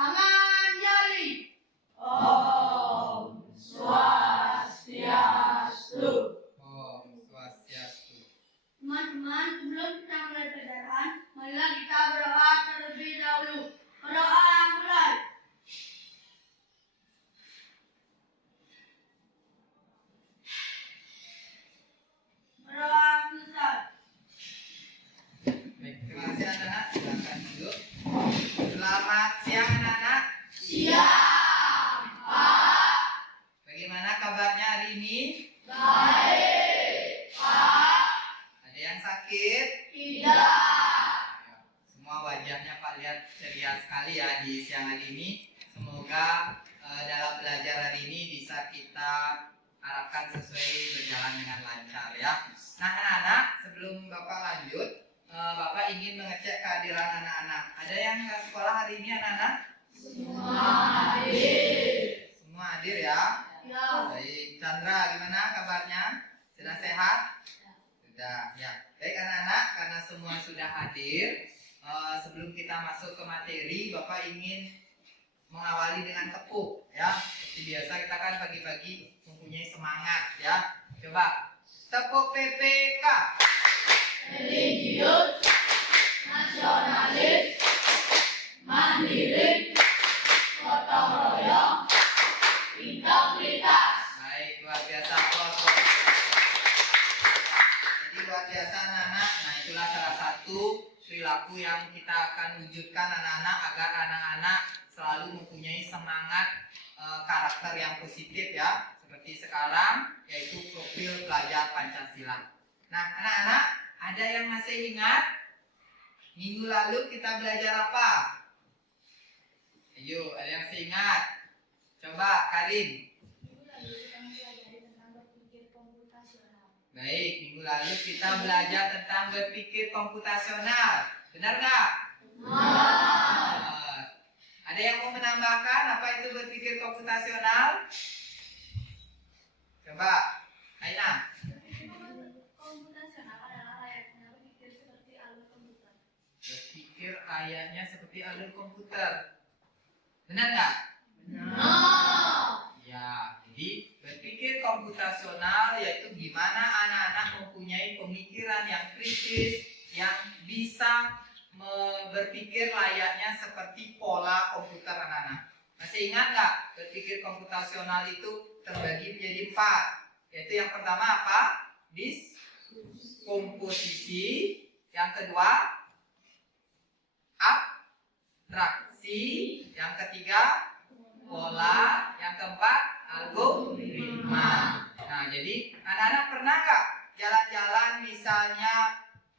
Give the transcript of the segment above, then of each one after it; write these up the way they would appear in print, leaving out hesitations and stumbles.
Amanjali. Om Swastiastu. Om Swastiastu. Teman-teman, sebelum kita mulai pelajaran, marilah kita berdoa terlebih dahulu. Berdoa mulai. Berdoa selesai. Baik, terima kasih anak-anak. Silakan duduk. Selamat siang anak-anak. Siap, Pak. Bagaimana kabarnya hari ini? Baik, Pak. Ada yang sakit? Tidak. Semua wajahnya Pak lihat ceria sekali ya di siang hari ini. Semoga dalam belajar hari ini bisa kita harapkan sesuai berjalan dengan lancar ya. Nah anak-anak, sebelum Bapak lanjut, Bapak ingin mengecek kehadiran anak-anak. Ada yang ke sekolah hari ini anak-anak? Semua hadir. Semua hadir ya? Ya. Baik, Chandra gimana kabarnya? Sudah sehat? Sudah, ya. Baik anak-anak, karena semua sudah hadir, sebelum kita masuk ke materi, Bapak ingin mengawali dengan tepuk, ya. Seperti biasa kita kan pagi-pagi mempunyai semangat, ya. Coba, tepuk PPK. Religius, nasionalis, mandiri, gotong royong, integritas. Baik, luar biasa. Jadi luar biasa anak-anak. Nah itulah salah satu perilaku yang kita akan wujudkan anak-anak agar anak-anak selalu mempunyai semangat karakter yang positif ya. Seperti sekarang yaitu profil pelajar Pancasila. Nah anak-anak, ada yang masih ingat minggu lalu kita belajar apa? Ayo, ada yang masih ingat? Coba Karin. Baik, minggu lalu kita belajar tentang berpikir komputasional. Benar nggak? Benar. Ada yang mau menambahkan apa itu berpikir komputasional? Coba, Aina. Komputasional adalah layaknya berpikir seperti alur komputer. Berpikir layaknya seperti alur komputer. Benar nggak? Benar. Ya, jadi berpikir komputasional yaitu gimana anak-anak mempunyai pemikiran yang kritis, yang bisa berpikir layaknya seperti pola komputer anak-anak. Masih ingat nggak? Berpikir komputasional itu terbagi menjadi 4. Yaitu yang pertama apa? Diskomposisi. Yang kedua, abstraksi. Yang ketiga, pola. Yang keempat, algoritma. Nah, jadi anak-anak pernah nggak jalan-jalan misalnya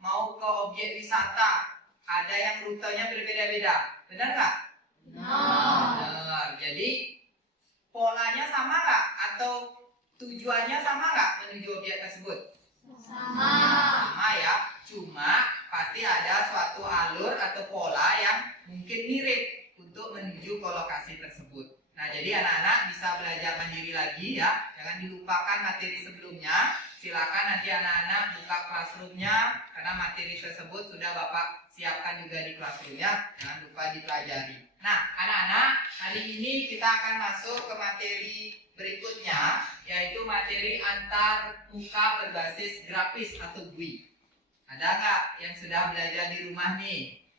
mau ke objek wisata, ada yang rutenya berbeda-beda, benar nggak? Benar. Jadi polanya sama nggak atau tujuannya sama nggak menuju objek tersebut? Sama ya. Cuma pasti ada suatu alur atau pola yang mungkin mirip untuk menuju ke lokasi tersebut. Nah, jadi anak-anak bisa belajar mandiri lagi ya. Jangan dilupakan materi sebelumnya. Silakan nanti anak-anak buka classroom-nya karena materi tersebut sudah Bapak siapkan juga di classroom-nya. Jangan lupa dipelajari. Nah, anak-anak, hari ini kita akan masuk ke materi berikutnya, yaitu materi antar muka berbasis grafis atau GUI. Ada nggak yang sudah belajar di rumah nih?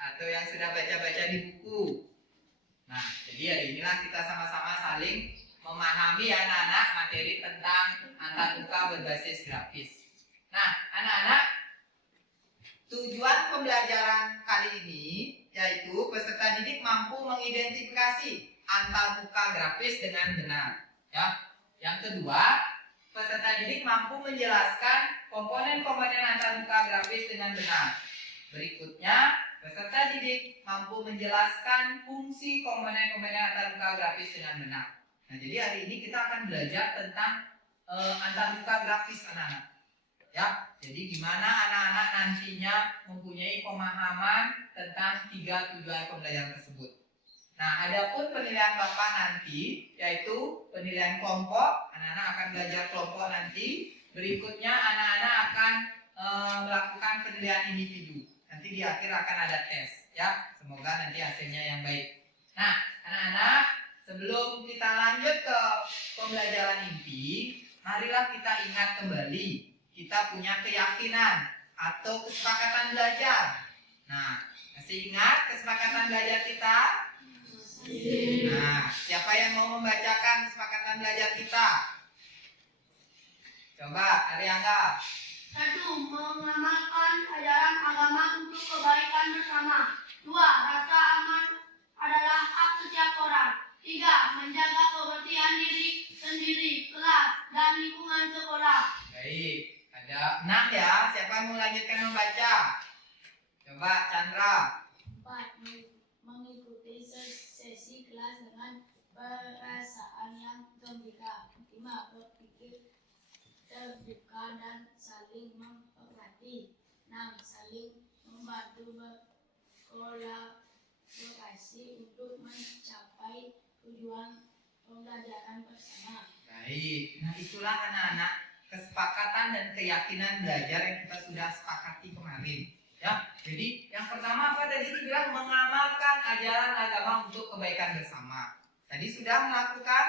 Atau yang sudah baca-baca di buku? Nah, jadi hari inilah kita sama-sama saling memahami anak-anak materi tentang antar muka berbasis grafis. Nah, anak-anak, tujuan pembelajaran kali ini yaitu peserta didik mampu mengidentifikasi antar muka grafis dengan benar. Ya. Yang kedua, peserta didik mampu menjelaskan komponen-komponen antar muka grafis dengan benar. Berikutnya, peserta didik mampu menjelaskan fungsi komponen-komponen antar muka grafis dengan benar. Nah, jadi hari ini kita akan belajar tentang antar muka grafis anak-anak. Ya, jadi gimana anak-anak nantinya mempunyai pemahaman tentang 3 tujuan pembelajaran tersebut. Nah, adapun penilaian Bapak nanti yaitu penilaian kelompok. Anak-anak akan belajar kelompok nanti. Berikutnya anak-anak akan melakukan penilaian individu. Nanti di akhir akan ada tes. ya. Semoga nanti hasilnya yang baik. Nah, anak-anak, sebelum kita lanjut ke pembelajaran inti, marilah kita ingat kembali kita punya keyakinan atau kesepakatan belajar. Nah, masih ingat kesepakatan belajar kita? Nah, siapa yang mau membacakan kesepakatan belajar kita? Coba, Ariangga. 1. Mengamalkan ajaran agama untuk kebaikan bersama. 2. Rasa aman adalah hak setiap orang. 3. Menjaga kebersihan diri sendiri, kelas, dan lingkungan sekolah. Baik, ada 6 ya. Siapa yang mau lanjutkan membaca? Coba, Chandra. 4. Mengikuti sesi kelas dengan perasaan yang gembira. 5. Berpikir terbuka dan saling menghormati. 6. Saling membantu berkolaborasi untuk mencapai tujuan pembelajaran bersama. Baik, nah itulah anak-anak kesepakatan dan keyakinan belajar yang kita sudah sepakati kemarin. Ya, jadi yang pertama apa tadi dibilang mengamalkan ajaran agama untuk kebaikan bersama. Tadi sudah melakukan?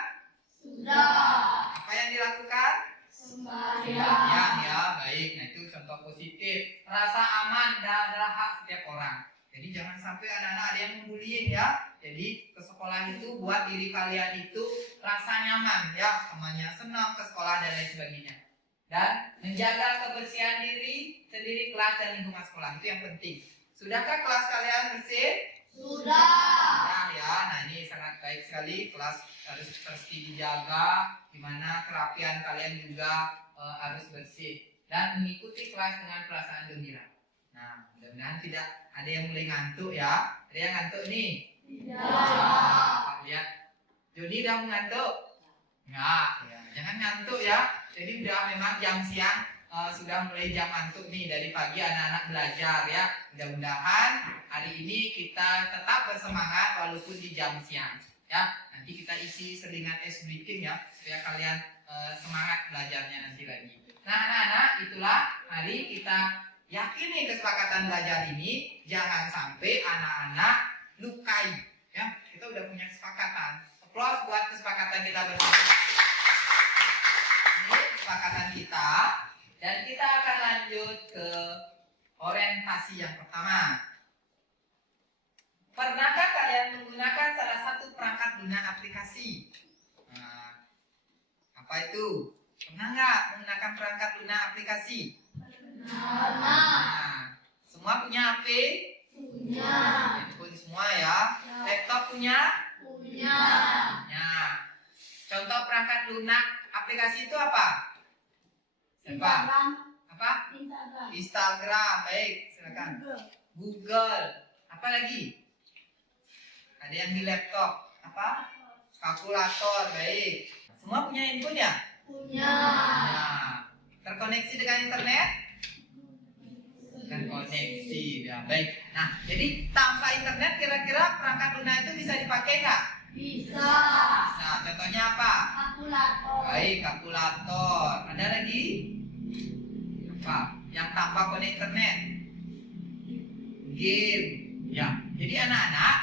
Sudah. Apa yang dilakukan? Sembahyang. Ya, baik. Nah itu contoh positif. Rasa aman adalah hak setiap orang. Jadi jangan sampai anak-anak ada yang membullying ya. Jadi ke sekolah itu buat diri kalian itu rasa nyaman ya, temannya senang ke sekolah dan lain sebagainya. Dan menjaga kebersihan diri sendiri, kelas dan lingkungan sekolah itu yang penting. Sudahkah kelas kalian bersih? Sudah. Ya, nah ini sangat baik sekali. Kelas harus bersih dijaga, dimana kerapian kalian juga harus bersih dan mengikuti kelas dengan perasaan gembira. Nah, mudah-mudahan tidak ada yang mulai ngantuk ya. Ada yang ngantuk nih? Tidak. Lihat, Joni udah mengantuk? Enggak, ya. Jangan ngantuk ya. Jadi udah memang jam siang sudah mulai jam ngantuk nih dari pagi anak-anak belajar ya. Mudah-mudahan hari ini kita tetap bersemangat walaupun di jam siang ya. Nanti kita isi selingan es briefing ya supaya kalian semangat belajarnya nanti lagi. Nah anak-anak, itulah mari kita yakini kesepakatan belajar ini. Jangan sampai anak-anak lukai ya. Kita udah punya kesepakatan. Applause buat kesepakatan kita bersama. Ini kesepakatan kita. Dan kita akan lanjut ke orientasi yang pertama. Pernahkah kalian menggunakan salah satu perangkat lunak aplikasi? Nah, apa itu? Pernah nggak menggunakan perangkat lunak aplikasi? Nah, semua punya HP? Punya. Handphone semua ya. Laptop punya? Punya. Nah, contoh perangkat lunak aplikasi itu apa? Siapa? Apa? Instagram. Baik, silakan. Google. Apa lagi? Ada yang di laptop. Apa? Kalkulator. Baik. Semua punya handphone ya? Punya. Nah, terkoneksi dengan internet? Terkoneksi. Ya, baik. Nah, jadi tanpa internet kira-kira perangkat lunak itu bisa dipakai nggak? Bisa. Nah, contohnya apa? Kalkulator. Baik, kalkulator. Ada lagi? Apa? Yang tanpa konek internet? Game. Ya. Jadi anak-anak,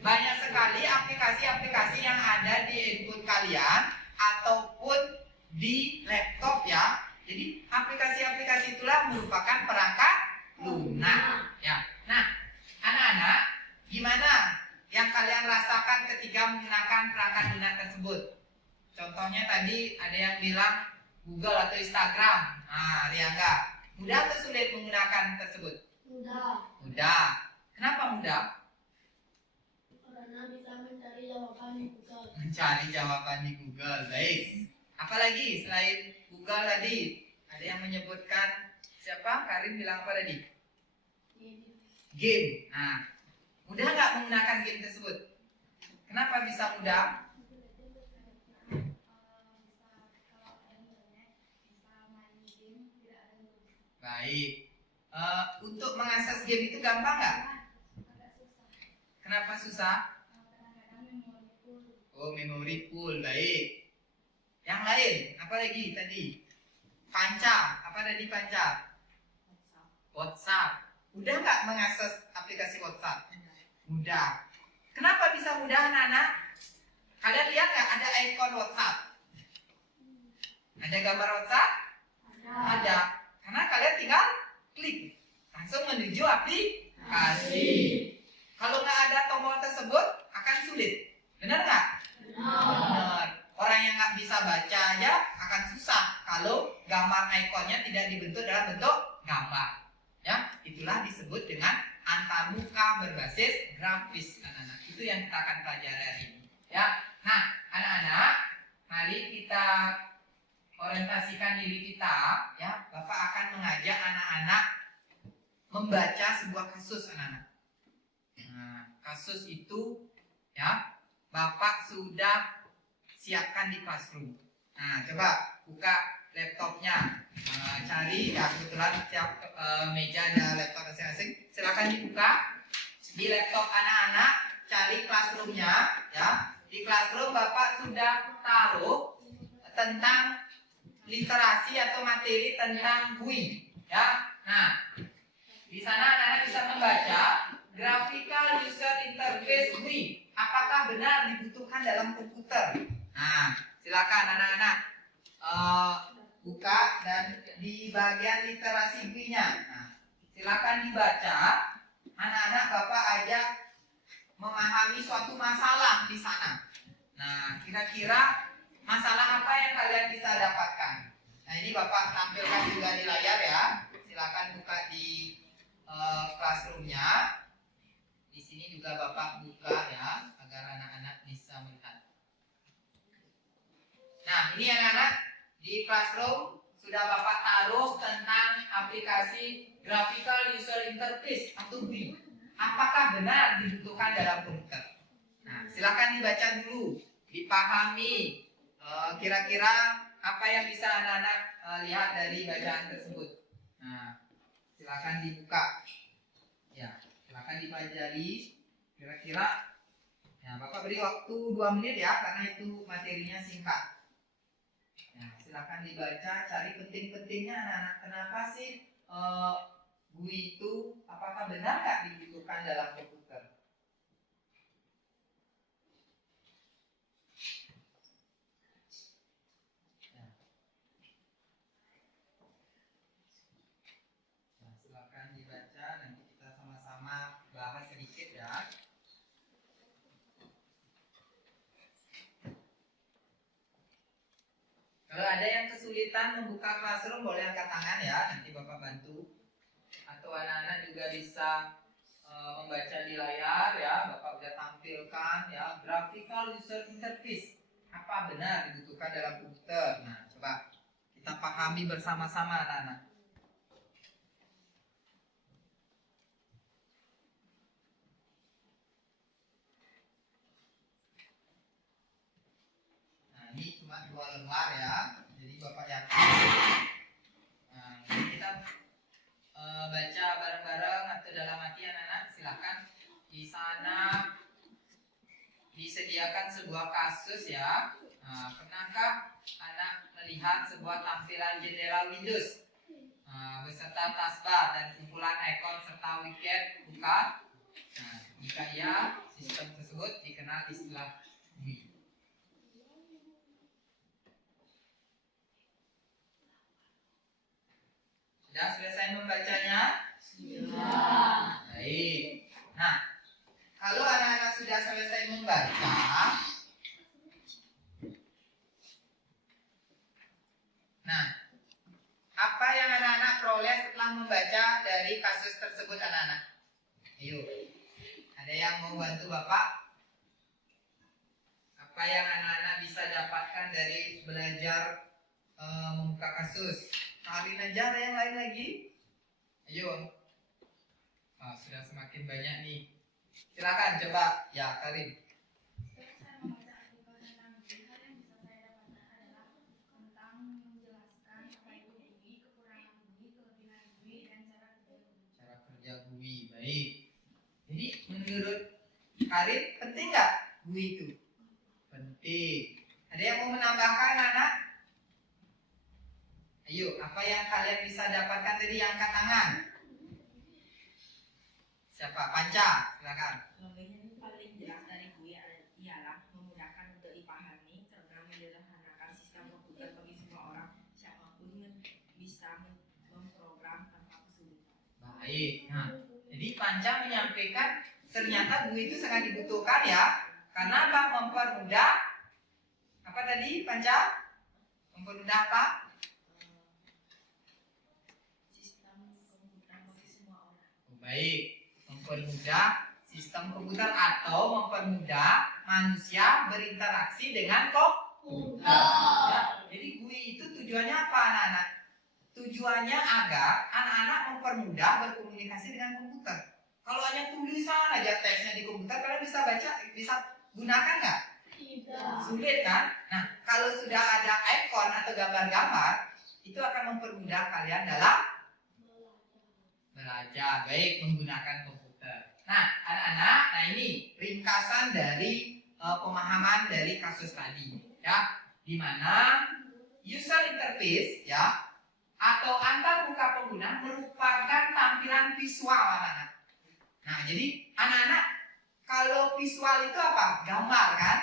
banyak sekali aplikasi-aplikasi yang ada di handphone kalian ataupun di laptop ya. Jadi aplikasi-aplikasi itulah merupakan perangkat lunak. Ya. Nah, anak-anak, gimana yang kalian rasakan ketika menggunakan perangkat lunak tersebut? Contohnya tadi ada yang bilang Google atau Instagram. Nah, Riangga, mudah atau sulit menggunakan tersebut? Mudah. Mudah. Kenapa mudah? Karena bisa mencari jawaban di Google. Mencari jawaban di Google. Baik. Apalagi selain Google tadi? Ada yang menyebutkan siapa? Karin bilang apa tadi? Game. Nah, mudah nggak menggunakan game tersebut? Kenapa bisa mudah? Baik. Untuk mengakses game itu gampang nggak? Kenapa susah? Oh, memory full. Baik. Yang lain, apa lagi tadi? Panca. Apa tadi panca? WhatsApp. Mudah nggak mengakses aplikasi WhatsApp? Mudah. Kenapa bisa mudah anak-anak? Kalian lihat nggak ada ikon WhatsApp? Ada gambar WhatsApp? Ada. Karena kalian tinggal klik langsung menuju aplikasi. Kalau nggak ada tombol tersebut akan sulit. Benar nggak? Benar. Orang yang nggak bisa baca aja akan susah kalau gambar ikonnya tidak dibentuk dalam bentuk gambar. Ya, itulah disebut dengan antarmuka berbasis grafis, anak-anak. Itu yang kita akan pelajari hari ini. Ya, nah, anak-anak, mari kita orientasikan diri kita. Ya, Bapak akan mengajak anak-anak membaca sebuah kasus, anak-anak. Nah, kasus itu, ya, Bapak sudah siapkan di classroom. Nah, coba buka laptopnya, cari, ya kebetulan setiap meja ada laptop masing-masing. Silakan dibuka di laptop anak-anak, cari classroomnya, ya. Di classroom Bapak sudah taruh tentang literasi atau materi tentang GUI, ya. Nah, di sana anak-anak bisa membaca Graphical User Interface GUI. Apakah benar dibutuhkan dalam komputer? Nah, silakan anak-anak buka dan di bagian literasi GUI-nya. Nah, silakan dibaca. Anak-anak Bapak ajak memahami suatu masalah di sana. Nah, kira-kira masalah apa yang kalian bisa dapatkan? Nah, ini Bapak tampilkan juga di layar ya. Silakan buka di classroom-nya. Di sini juga Bapak buka ya, agar anak-anak bisa melihat. Nah, ini anak-anak di classroom sudah Bapak taruh tentang aplikasi Graphical User Interface atau GUI. Apakah benar dibutuhkan dalam komputer? Nah, silakan dibaca dulu, dipahami kira-kira apa yang bisa anak-anak lihat dari bacaan tersebut. Nah, silakan dibuka. Ya, silakan dipelajari. Kira-kira, ya Bapak beri waktu 2 menit ya, karena itu materinya singkat. Nah, silakan dibaca, cari penting-pentingnya anak-anak. Kenapa sih GUI itu, apakah benar nggak dibutuhkan dalam komputer? Nah, silakan dibaca, nanti kita sama-sama bahas sedikit ya. Kalau ada yang kesulitan membuka classroom boleh angkat tangan ya, nanti Bapak bantu. Atau anak-anak juga bisa membaca di layar ya, Bapak udah tampilkan ya, Graphical User Interface. Apa benar dibutuhkan dalam komputer? Nah, coba kita pahami bersama-sama anak-anak. Nah, ini cuma 2 lembar ya, jadi Bapak yakin. Nah, jadi kita baca bareng-bareng atau dalam hati anak-anak. Silahkan di sana disediakan sebuah kasus ya. Nah, pernahkah anak melihat sebuah tampilan jendela Windows beserta taskbar dan kumpulan ikon serta widget buka? Nah, jika ya, sistem tersebut dikenal istilah GUI. Sudah selesai membacanya? Sudah. Baik. Nah, kalau anak-anak sudah selesai membaca, nah, apa yang anak-anak peroleh setelah membaca dari kasus tersebut anak-anak? Ayo, ada yang mau bantu Bapak? Apa yang anak-anak bisa dapatkan dari belajar membuka kasus? Karin aja, ada yang lain lagi? Ayo. Sudah semakin banyak nih. Silakan coba ya, Karin. Setelah saya membaca artikel tentang GUI, hal yang bisa saya dapatkan adalah tentang menjelaskan apa itu GUI, kekurangan GUI, kelebihan GUI, dan cara kerja GUI. Cara kerja GUI, baik. Jadi menurut Karin penting nggak GUI itu? Penting. Ada yang mau menambahkan anak? Ayo, apa yang kalian bisa dapatkan tadi, angkat tangan? Siapa? Panca, silakan. Contohnya ini paling jelas dari gue ialah memudahkan untuk dipahami karena menyederhanakan sistem komputer bagi semua orang, siapapun bisa memprogram tanpa kesulitan. Baik. Nah, jadi Panca menyampaikan ternyata GUI itu sangat dibutuhkan ya. Karena apa? Mempermudah apa tadi Panca? Mempermudah apa? Sistem komputer bagi semua orang. Baik, mempermudah sistem komputer atau mempermudah manusia berinteraksi dengan komputer. Ya, jadi GUI itu tujuannya apa anak-anak? Tujuannya agar anak-anak mempermudah berkomunikasi dengan komputer. Kalau hanya tulisan aja teksnya di komputer, kalian bisa baca, bisa gunakan nggak? Tidak. Sulit kan? Nah, kalau sudah ada icon atau gambar-gambar, itu akan mempermudah kalian dalam belajar, baik menggunakan komputer. Nah, anak-anak, nah ini ringkasan dari pemahaman dari kasus tadi, ya, di mana user interface, ya, atau antar muka pengguna merupakan tampilan visual anak-anak. Nah, jadi anak-anak kalau visual itu apa? Gambar kan?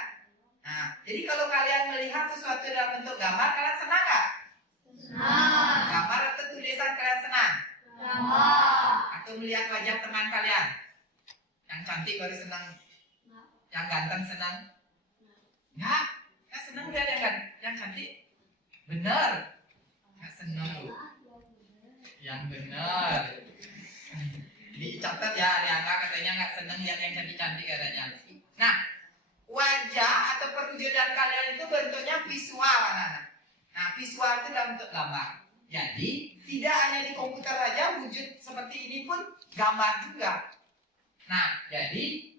Nah, jadi kalau kalian melihat sesuatu dalam bentuk gambar, kalian senang nggak? Senang. Gambar atau tulisan kalian senang? Gambar. Atau melihat wajah teman kalian? Yang cantik baru senang? Yang ganteng senang? Nggak? Nggak senang lihat yang cantik? Bener? Nggak senang. Yang benar. Dicatat ya, Ariana katanya nggak senang lihat yang cantik-cantik katanya. Nah, wajah atau perwujudan kalian itu bentuknya visual anak-anak. Nah, visual itu dalam bentuk gambar. Jadi tidak hanya di komputer saja wujud seperti ini pun gambar juga. Nah, jadi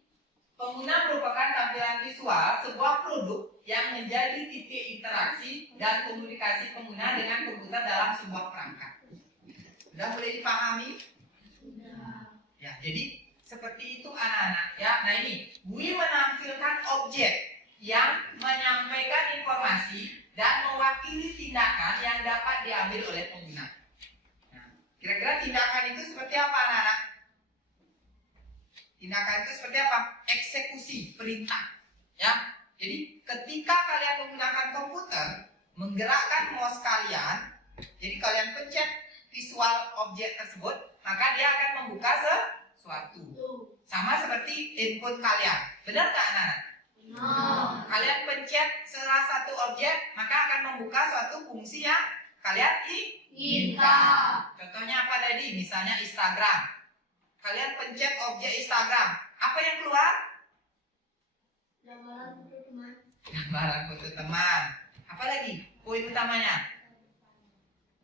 pengguna merupakan tampilan visual sebuah produk yang menjadi titik interaksi dan komunikasi pengguna dengan komputer dalam sebuah perangkat. Sudah boleh dipahami? Ya, jadi seperti itu anak-anak ya. Nah ini, GUI menampilkan objek yang menyampaikan informasi dan mewakili tindakan yang dapat diambil oleh pengguna. Nah, kira-kira tindakan itu seperti apa anak-anak? Tindakan itu seperti apa? Eksekusi, perintah. Ya, jadi ketika kalian menggunakan komputer, menggerakkan mouse kalian, jadi kalian pencet visual objek tersebut, maka dia akan membuka sesuatu. Sama seperti input kalian. Benar nggak anak-anak? Benar. Kalian pencet salah satu objek, maka akan membuka suatu fungsi yang kalian inginkan. Contohnya apa tadi? Misalnya Instagram. Kalian pencet objek Instagram. Apa yang keluar? Gambaran foto teman. Gambaran foto teman. Apa lagi? Poin utamanya?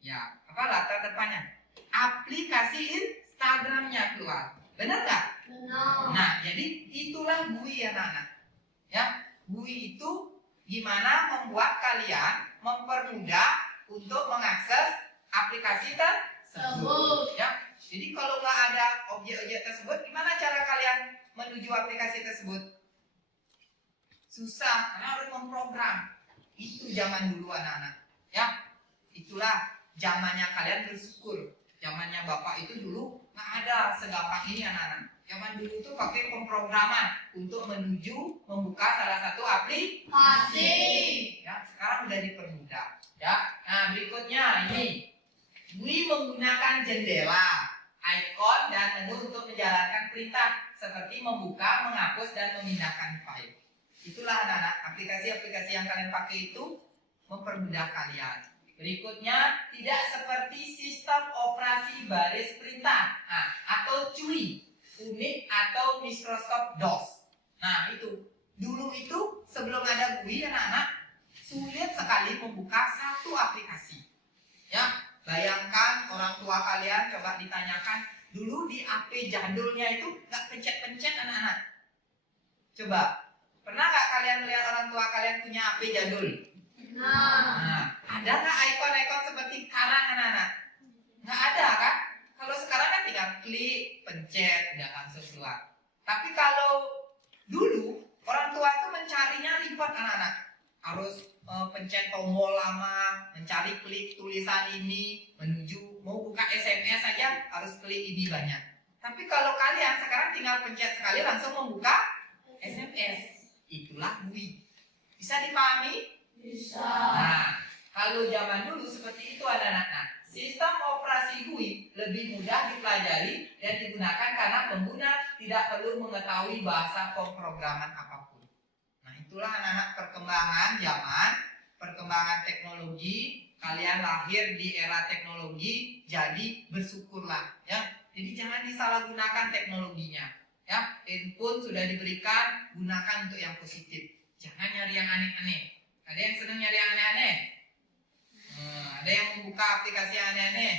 Ya, apa latar depannya? Aplikasi Instagramnya keluar. Benar nggak? Benar. Nah, jadi itulah GUI anak-anak. Ya, GUI itu gimana membuat kalian mempermudah untuk mengakses aplikasi tersebut. Ya, jadi kalau nggak ada objek-objek tersebut, gimana cara kalian menuju aplikasi tersebut? Susah, karena harus memprogram. Itu zaman dulu anak-anak. Ya, itulah zamannya kalian bersyukur. Zamannya bapak itu dulu nggak ada segampang ini anak-anak. Zaman dulu itu pakai pemrograman untuk menuju membuka salah satu aplikasi. Ya, sekarang udah dipermudah. Ya, nah berikutnya ini GUI menggunakan jendela, icon dan menu untuk menjalankan perintah seperti membuka, menghapus dan memindahkan file. Itulah anak-anak aplikasi-aplikasi yang kalian pakai itu mempermudah kalian. Berikutnya, tidak seperti sistem operasi baris perintah atau CUI, Unix atau Microsoft DOS. Nah itu, dulu itu sebelum ada GUI anak-anak, sulit sekali membuka satu aplikasi. Ya, bayangkan orang tua kalian coba ditanyakan, dulu di HP jadulnya itu nggak pencet-pencet anak-anak. Coba, pernah nggak kalian melihat orang tua kalian punya HP jadul? Nah, ada nggak ikon-ikon seperti karang anak-anak? Nggak ada kan? Kalau sekarang kan tinggal klik, pencet, udah langsung keluar. Tapi kalau dulu orang tua itu mencarinya ribet anak-anak. Harus pencet tombol lama, mencari klik tulisan ini, menuju mau buka SMS saja harus klik ini banyak. Tapi kalau kalian sekarang tinggal pencet sekali langsung membuka SMS. Itulah GUI. Bisa dipahami? Bisa. Nah, kalau zaman dulu seperti itu anak-anak. Nah, sistem operasi GUI lebih mudah dipelajari dan digunakan karena pengguna tidak perlu mengetahui bahasa pemrograman apapun. Nah, itulah anak-anak perkembangan zaman, perkembangan teknologi. Kalian lahir di era teknologi, jadi bersyukurlah ya. Jadi jangan disalahgunakan teknologinya ya. Handphone sudah diberikan, gunakan untuk yang positif. Jangan nyari yang aneh-aneh. Ada yang senang nyari yang aneh-aneh? Ada yang membuka aplikasi aneh-aneh?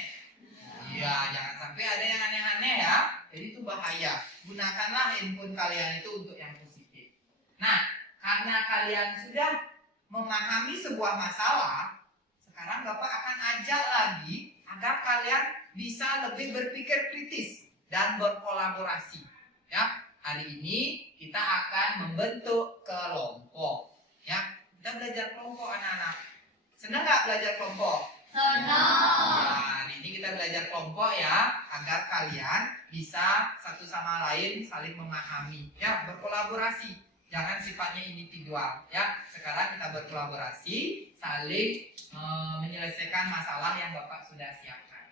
Iya, jangan sampai ada yang aneh-aneh ya. Jadi itu bahaya. Gunakanlah handphone kalian itu untuk yang positif. Nah, karena kalian sudah memahami sebuah masalah, sekarang Bapak akan ajak lagi agar kalian bisa lebih berpikir kritis dan berkolaborasi. Ya, hari ini kita akan membentuk kelompok. Ya, kita belajar kelompok anak-anak. Senang nggak belajar kelompok? Senang. Nah, hari ini kita belajar kelompok ya, agar kalian bisa satu sama lain saling memahami. Ya, berkolaborasi. Jangan sifatnya individual. Ya, sekarang kita berkolaborasi, saling menyelesaikan masalah yang Bapak sudah siapkan.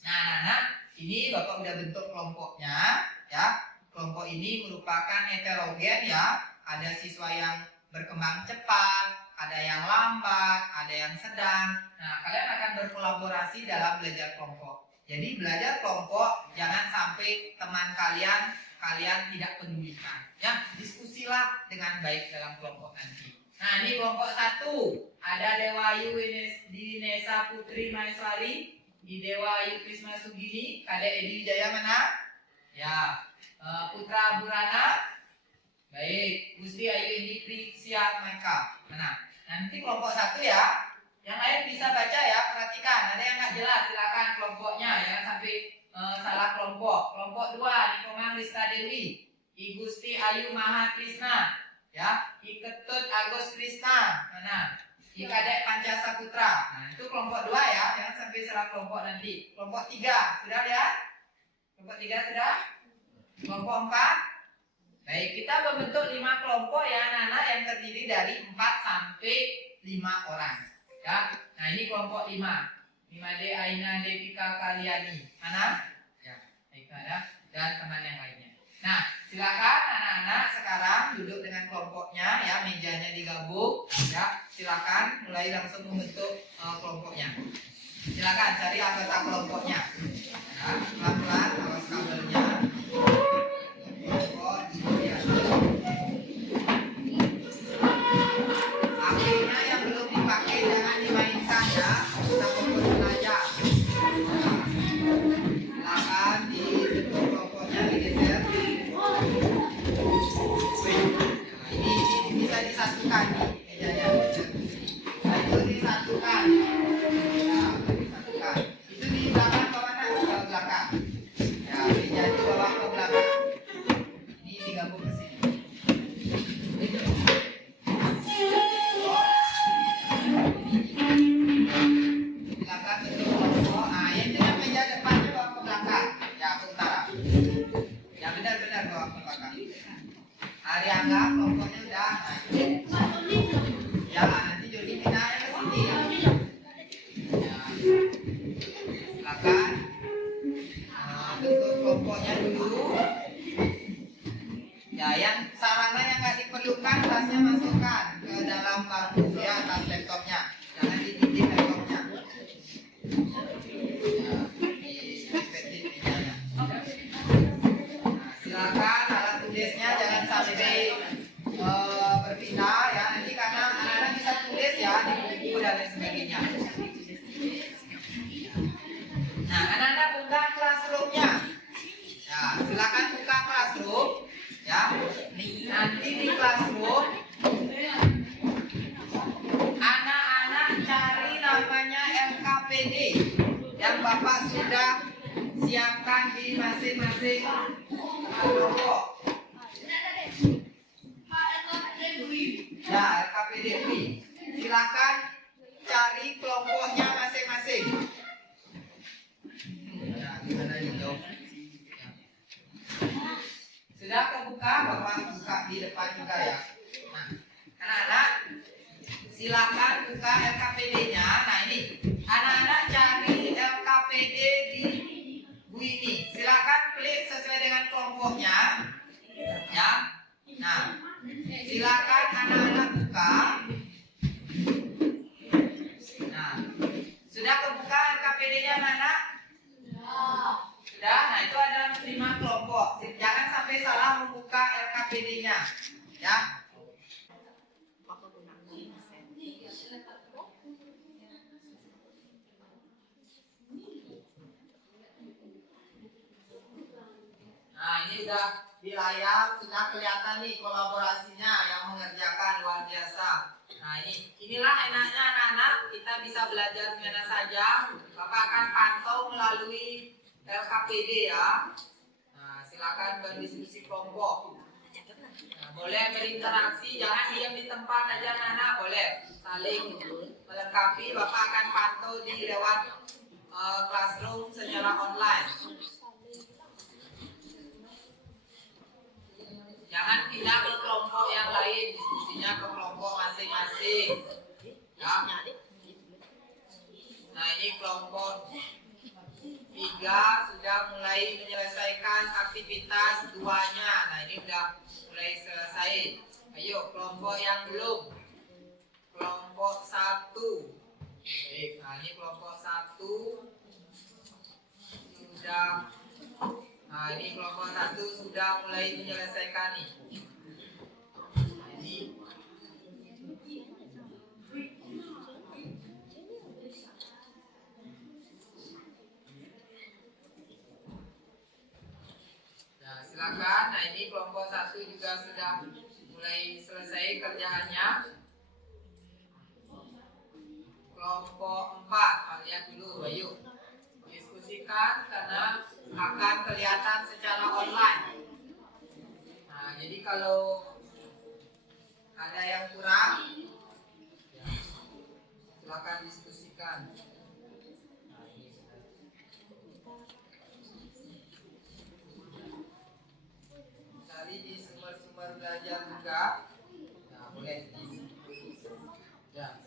Nah, anak-anak, ini Bapak udah bentuk kelompoknya. Ya, kelompok ini merupakan heterogen ya. Ada siswa yang berkembang cepat, ada yang lambat, ada yang sedang. Nah, kalian akan berkolaborasi dalam belajar kelompok. Jadi belajar kelompok jangan sampai teman kalian tidak pedulikan. Ya, diskusilah dengan baik dalam kelompok nanti. Nah, ini kelompok 1. Ada Dewayu Dinesa Putri Maeswari, di Dewayu Krisma Sugini, Kadek Edi Wijaya mana? Ya, Putra Burana. Baik, Gusti Ayu Indi Prisia Maika. Mana? Nanti kelompok 1 ya. Yang lain bisa baca ya, perhatikan. Ada yang nggak jelas, silakan kelompoknya. Jangan sampai salah kelompok. Kelompok 2, Nikomang Rista Dewi, I Gusti Ayu Maha Krisna, ya, I Ketut Agus Krisna, mana? I Kadek Panca Saputra. Nah, itu kelompok 2 ya, jangan sampai salah kelompok nanti. Kelompok 3, sudah lihat? Kelompok 3 sudah? Kelompok 4? Baik, kita membentuk 5 kelompok ya anak-anak yang terdiri dari 4 sampai 5 orang. Ya, nah ini kelompok 5. 5D Aina Devika Kaliani. Mana? Ya, baik ada. Dan teman yang lainnya. Nah, silakan anak-anak sekarang duduk dengan kelompoknya ya, mejanya digabung ya. Silakan mulai langsung membentuk kelompoknya. Silakan cari anggota kelompoknya. Ya, pelan-pelan awas kabelnya. Akhirnya yang belum dipakai jangan dimainkan ya. Kita fokus belajar. Silakan dibentuk kelompoknya, digeser. Ini bisa disatukan nih mejanya. Nah, itu disatukan. Nah, disatukan. Itu di belakang ke mana? Ke belakang. Ya, meja dibawa ke belakang. Ini digabung ke sini. Silakan bentuk kelompok. Nah, yang dengan meja depannya bawa ke belakang. Ya, ke utara. Ya, benar-benar bawa ke belakang. Hari anggap kelompoknya udah. Nah, ya, nanti Jody pindahnya ke sini. Ya. Silakan bentuk kelompoknya dulu. Ya, yang sarana yang nggak diperlukan tasnya masukkan ke dalam kartu ya, tas laptopnya. Jangan ditindik laptopnya. Ya, dispektif mejanya. Nah, silakan alat tulisnya jangan sampai berpindah ya. Nanti karena anak-anak bisa tulis ya di buku dan lain sebagainya. Nah, anak-anak buka classroom-nya. Ya, silakan buka classroom. Ya, nanti di classroom anak-anak cari namanya LKPD yang Bapak sudah siapkan di masing-masing kelompok. Ya, LKPD UI. Silakan cari kelompoknya masing-masing. Ya, gimana nih, Dok? di depan juga ya. Nah, anak-anak silakan buka LKPD-nya. Nah ini, anak-anak cari LKPD di Bu ini. Silakan klik sesuai dengan kelompoknya, ya. Nah, silakan anak-anak buka. Nah, sudah kebuka LKPD-nya anak-anak? Sudah. Nah itu ada 5 kelompok. Jangan sampai salah membuka LKPD-nya, ya. Nah ini udah di layar, sudah kelihatan nih kolaborasinya yang mengerjakan luar biasa. Nah inilah enaknya anak-anak, kita bisa belajar dimana saja. Bapak akan pantau melalui LKPD ya. Nah silakan berdiskusi kelompok. Nah, boleh berinteraksi, jangan diam di tempat aja anak-anak, boleh saling melengkapi. Bapak akan pantau di lewat classroom secara online. Jangan pindah ke kelompok yang lain, diskusinya ke kelompok masing-masing. Ya. Nah ini kelompok 3 sudah mulai menyelesaikan aktivitas 2-nya. Nah ini udah mulai selesai. Ayo kelompok yang belum. Kelompok 1. Baik, nah ini kelompok 1 sudah. Nah ini kelompok 1 sudah mulai menyelesaikan nih. Ini nah silakan. Nah ini kelompok 1 juga sudah mulai selesai kerjaannya. Kelompok 4 lihat dulu, ayo diskusikan karena akan kelihatan secara online. Nah, jadi kalau ada yang kurang, ya, silakan diskusikan. Nah, ini cari di sumber-sumber belajar juga. Nah, boleh di ya,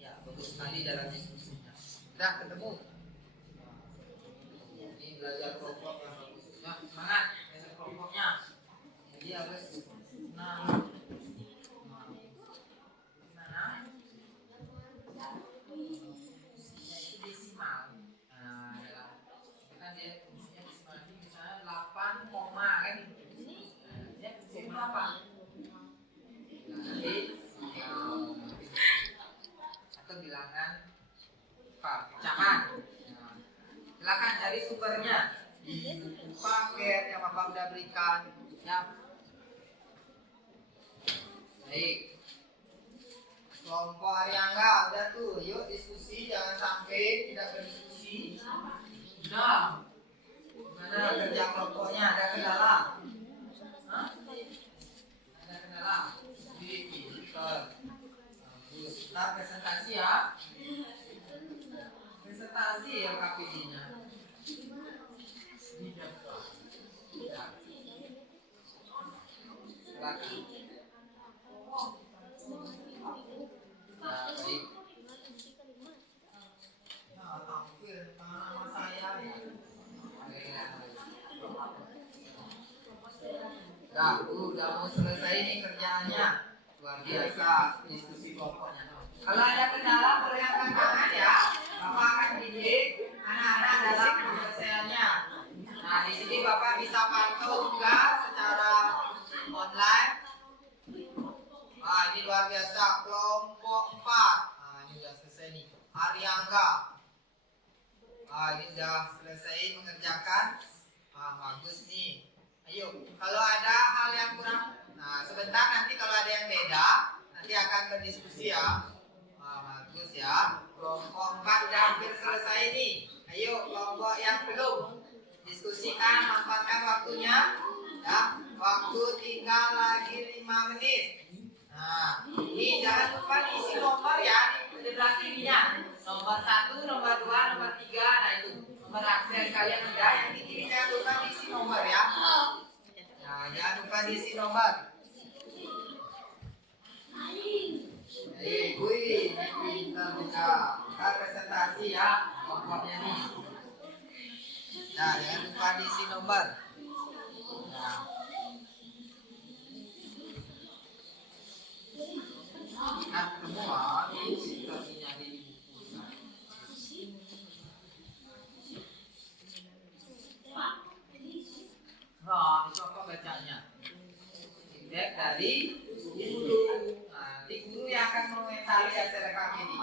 ya, bagus sekali dalam diskusinya. Sudah ketemu. Ini belajar kelompok yang bagus. Ya, semangat belajar kelompoknya. Jadi harus senang. Gimana? Isinya itu desimal. Nah, kan dia isinya desimal ini misalnya 8 koma kan. Dia desimal apa? Nanti atau bilangan pecahan. Nah, silakan cari sumbernya di buku paket yang Bapak udah berikan. Ya. Baik. Kelompok Ariangga udah tuh, yuk diskusi, jangan sampai tidak berdiskusi. Sudah. Mana kerja kelompoknya? Ada kendala? Hah? Ada kendala? Bagus. Ntar presentasi ya. Presentasi ya KPI-nya. Ya. Silakan. Nah, baik. Nah, tampil nama saya ya. Nah, udah mau selesai nih kerjaannya. Luar biasa diskusi kelompoknya. Kalau ada kendala boleh angkat tangan ya. Bapak akan bimbing anak-anak dalam penyelesaiannya. Nah, di sini Bapak bisa pantau juga secara online. Nah, ini luar biasa kelompok 4. Nah, ini sudah selesai nih. Ariangga. Nah, ini sudah selesai mengerjakan. Nah, bagus nih. Ayo, kalau ada hal yang kurang, nah sebentar nanti kalau ada yang beda, nanti akan berdiskusi ya. Nah, bagus ya. Kelompok 4 sudah hampir selesai nih. Ayo, kelompok yang belum, diskusikan, manfaatkan waktunya. Ya, waktu tinggal lagi 5 menit. Nah, ini jangan lupa isi nomor ya di sebelah kirinya. Nomor 1, nomor 2, nomor 3, nah itu. Absen kalian ada yang di kiri jangan lupa diisi nomor ya. Nah, jangan lupa diisi nomor. Wih, pintar buka. Kita presentasi ya kelompoknya nih. Nah, jangan lupa diisi nomor. Nah. Nah, semua ini kita nyari di buku. Nah, itu apa bacanya? Indeks dari guru. Nanti guru yang akan mengomentari hasil rekam ini.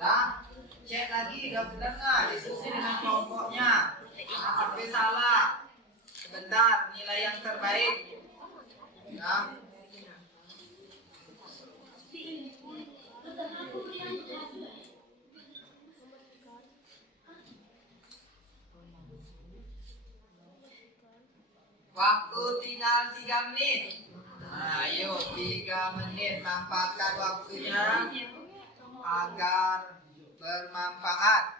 Nah, cek lagi, udah benar nggak diskusi dengan kelompoknya? Jangan sampai salah. Sebentar, nilai yang terbaik. Nah. Waktu tinggal 3 menit. Nah, ayo 3 menit manfaatkan waktunya agar bermanfaat.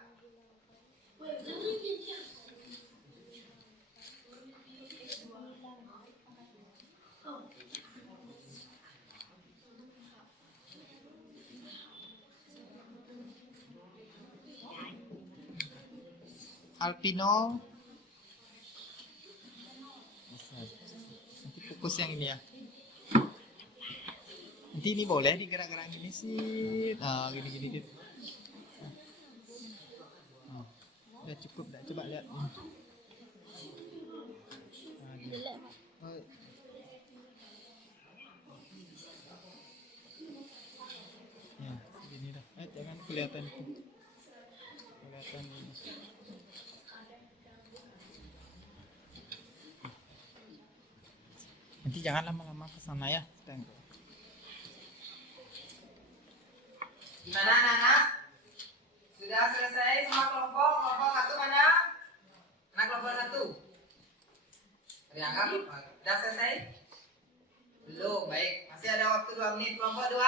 Alpino. Nanti fokus yang ini ya. Nanti ini boleh digerak-gerak gini sih. Nah, gini. Nah, udah cukup, dah coba lihat. Nah, gini. Oh. Ya, gini dah. Jangan kelihatan itu. Kelihatan ini. Nanti jangan lama-lama ke sana ya. Gimana anak-anak? Sudah selesai semua kelompok? Kelompok 1 mana? Anak kelompok 1? Dianggap? Sudah selesai? Belum, baik. Masih ada waktu 2 menit. Kelompok 2?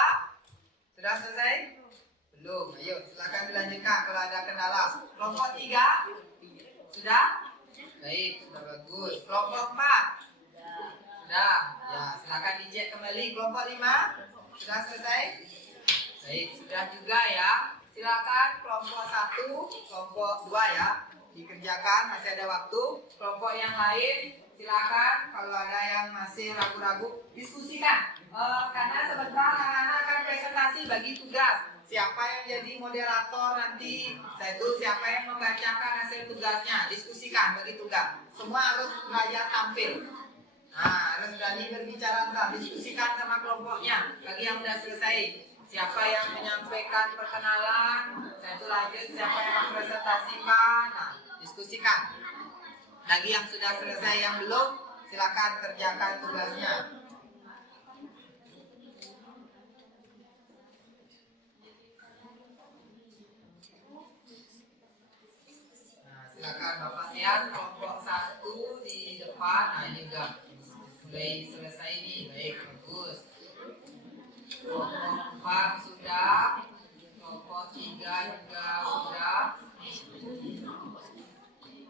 Sudah selesai? Belum. Ayo, silakan dilanjutkan kalau ada kendala. Kelompok 3? Sudah? Baik, sudah bagus. Kelompok 4? Sudah, ya silakan dicek kembali. Kelompok 5 sudah selesai? Baik, sudah juga ya. Silakan kelompok 1, kelompok 2 ya dikerjakan, masih ada waktu. Kelompok yang lain silakan kalau ada yang masih ragu-ragu diskusikan. Karena sebentar anak-anak akan presentasi bagi tugas. Siapa yang jadi moderator nanti, siapa yang membacakan hasil tugasnya, diskusikan bagi tugas. Semua harus belajar tampil. Nah, harus berani berbicara, ntar diskusikan sama kelompoknya. Bagi yang sudah selesai, siapa yang menyampaikan perkenalan, lanjut siapa yang mempresentasikan. Nah, diskusikan. Bagi yang sudah selesai, yang belum, silakan kerjakan tugasnya. Nah, silakan Bapak lihat kelompok 1 di depan. Nah, ini udah mulai selesai nih, baik, bagus. Kelompok 4 sudah, kelompok 3 juga sudah,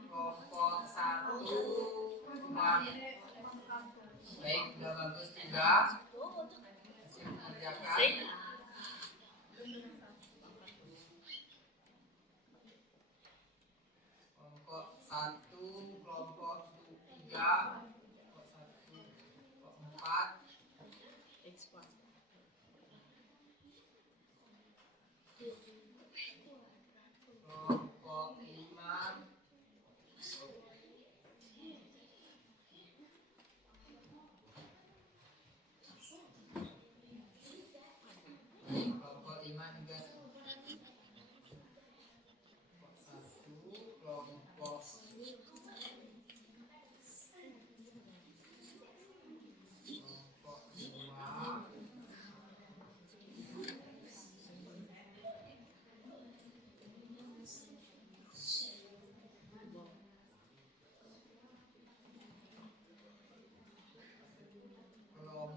kelompok 1 sudah, baik, sudah bagus juga. Masih mengerjakan. Kelompok 1, kelompok 3.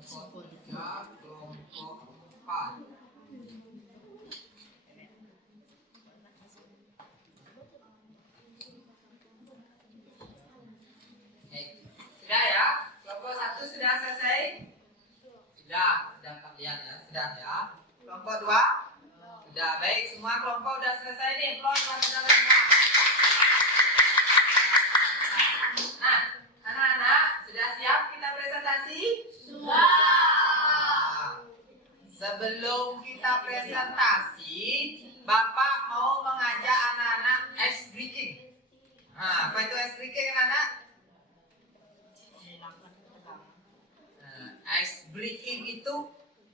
Kelompok 3, kelompok 4. presentasi? Sudah. Sebelum kita presentasi, Bapak mau mengajak anak-anak ice breaking. Nah, apa itu ice breaking, anak-anak? Ice breaking itu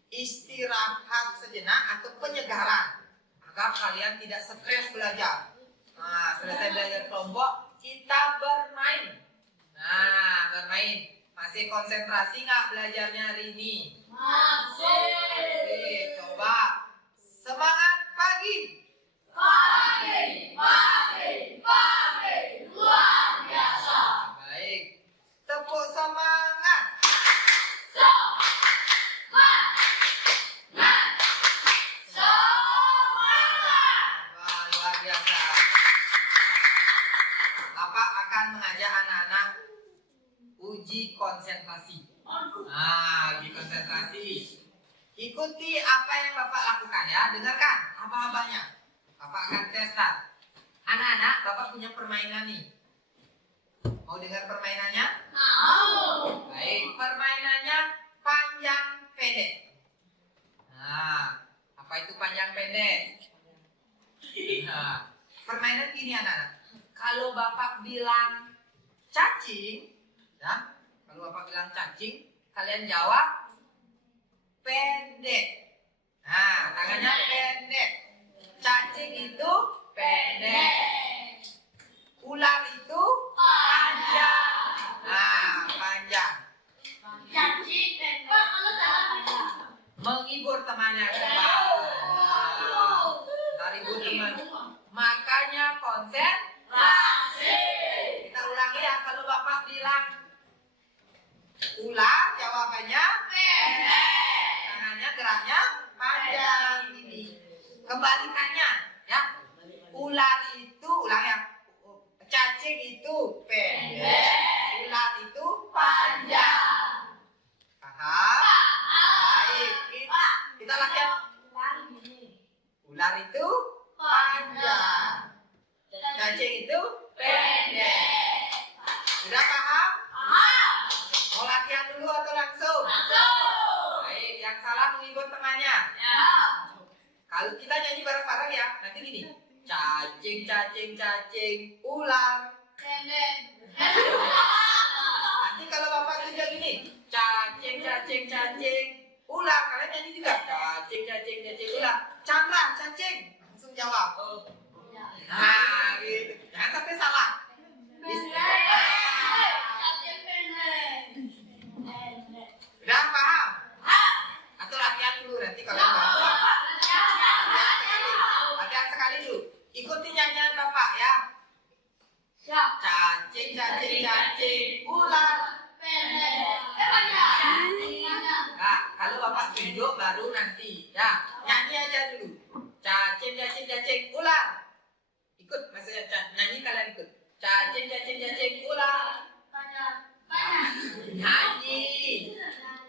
istirahat sejenak atau penyegaran agar kalian tidak stres belajar. Nah, selesai belajar kelompok, kita bermain. Nah, bermain. Masih konsentrasi nggak belajarnya hari ini? Masih. Oke, coba semangat pagi. Pagi. Luar biasa. Baik, tepuk semangat. Wah, luar biasa. Bapak akan mengajak anak-anak uji konsentrasi. Nah, uji konsentrasi. Ikuti apa yang Bapak lakukan ya. Dengarkan apa-apanya. Bapak akan tes. Anak-anak, Bapak punya permainan nih. Mau dengar permainannya? Mau. Baik, permainannya panjang pendek. Nah, apa itu panjang pendek? Nah, permainan gini anak-anak. Kalau Bapak bilang cacing, ya, kalau Bapak bilang cacing, kalian jawab pendek. Nah, tangannya pendek. Cacing itu pendek. Ular itu panjang. Nah, panjang. Cacing pendek. Kalau salah. Menghibur temannya kembali. Menghibur teman. Makanya konsentrasi. Kita ulangi ya, kalau Bapak bilang ular, jawabannya pendek. Tangannya geraknya panjang ini. Kembalikannya ya. Ular itu, ulang ya. Cacing itu pendek. Ular itu panjang. Paham? Baik. Kita latihan. Ular itu panjang. Cacing itu pendek. Sudah paham? Mau latihan dulu atau langsung? Baik, yang salah menghibur temannya. Kalau kita nyanyi bareng-bareng ya, nanti gini. Cacing, ular. Nanti kalau Bapak tunjuk gini. Cacing, ular. Kalian nyanyi juga. Cacing, ular. Chandra, cacing. Langsung jawab. Nah, gitu. Jangan sampai salah. Udah paham? Atau latihan dulu nanti kalian paham. Latihan sekali dulu. Ikuti nyanyian Bapak ya. Cacing, ular. Nah, kalau Bapak tunjuk baru nanti. Ya, nyanyi aja dulu. Cacing, ular. Ikut, maksudnya nyanyi kalian ikut. Cacing, ular.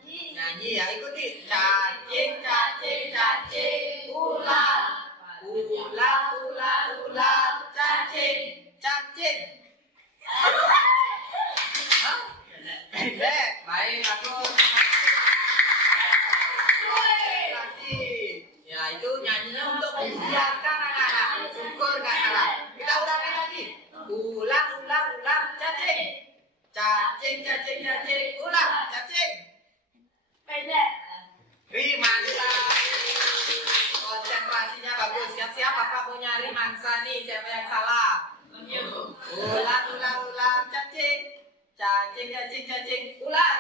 Nyanyi ya, ikuti. Cacing, ular. Ular, cacing. Hah? Pendek. Baik, bagus. Ya, itu nyanyinya untuk membiarkan anak-anak. Syukur gak salah. Kita ulangi lagi. Ular, cacing. Cacing, ular, cacing. Wih, mantap. Konsentrasinya bagus. Siap-siap Bapak mau nyari mangsa nih. Siapa yang salah? Ular, cacing. Cacing, ular.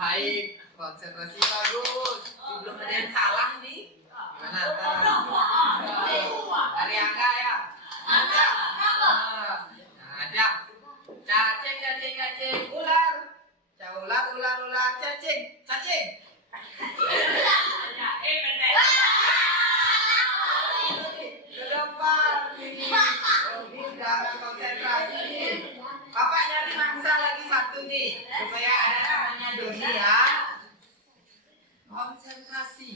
Baik, konsentrasi bagus. Belum ada yang salah nih. Gimana? Dari Angga ya? Ada. Ada. Cacing, ular. Ular, cacing. Ke depan ini. Ini dalam konsentrasi. Bapak nyari mangsa lagi satu nih. Supaya ada namanya Doni ya. Konsentrasi.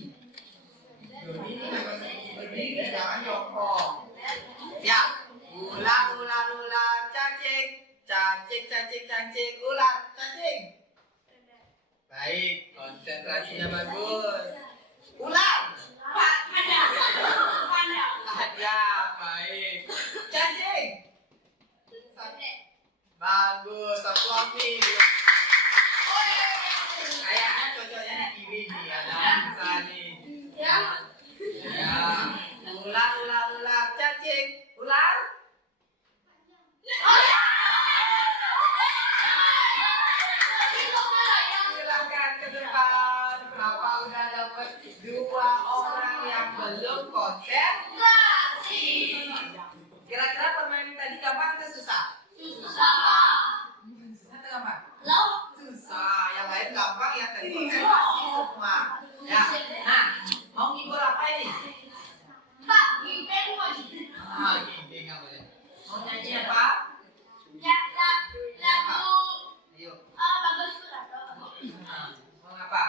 Doni ini berdiri, jangan jongkok. Ya. Ular, cacing. cacing, ular, cacing. Baik, konsentrasinya bagus. Ular. Ada, baik. Cacing. Bagus, applause nih. Kayaknya cocoknya di kiri nih, ada bisa nih. Ya. Ular, cacing, ular. Silakan ke depan. Kenapa udah dapat 2 orang yang belum konsentrasi? Kira-kira permainan tadi gampang atau susah? Susah atau gampang? Susah. Yang lain gampang, yang tadi konsentrasi semua. Ya. Nah, mau ngibur apa ini? Gini nggak boleh. Mau nyanyi apa? Ayo. Mau apa?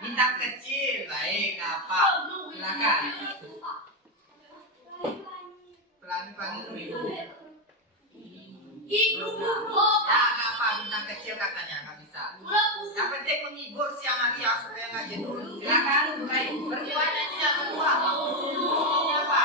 Bintang kecil. Baik, apa? Silakan. Pelangi-pelangi dulu. Ya, nggak apa? Bintang kecil katanya nggak bisa. Yang penting menghibur siang hari ya supaya nggak jenuh. Silakan mulai. Berdua nyanyi ya berdua. Nyanyi apa?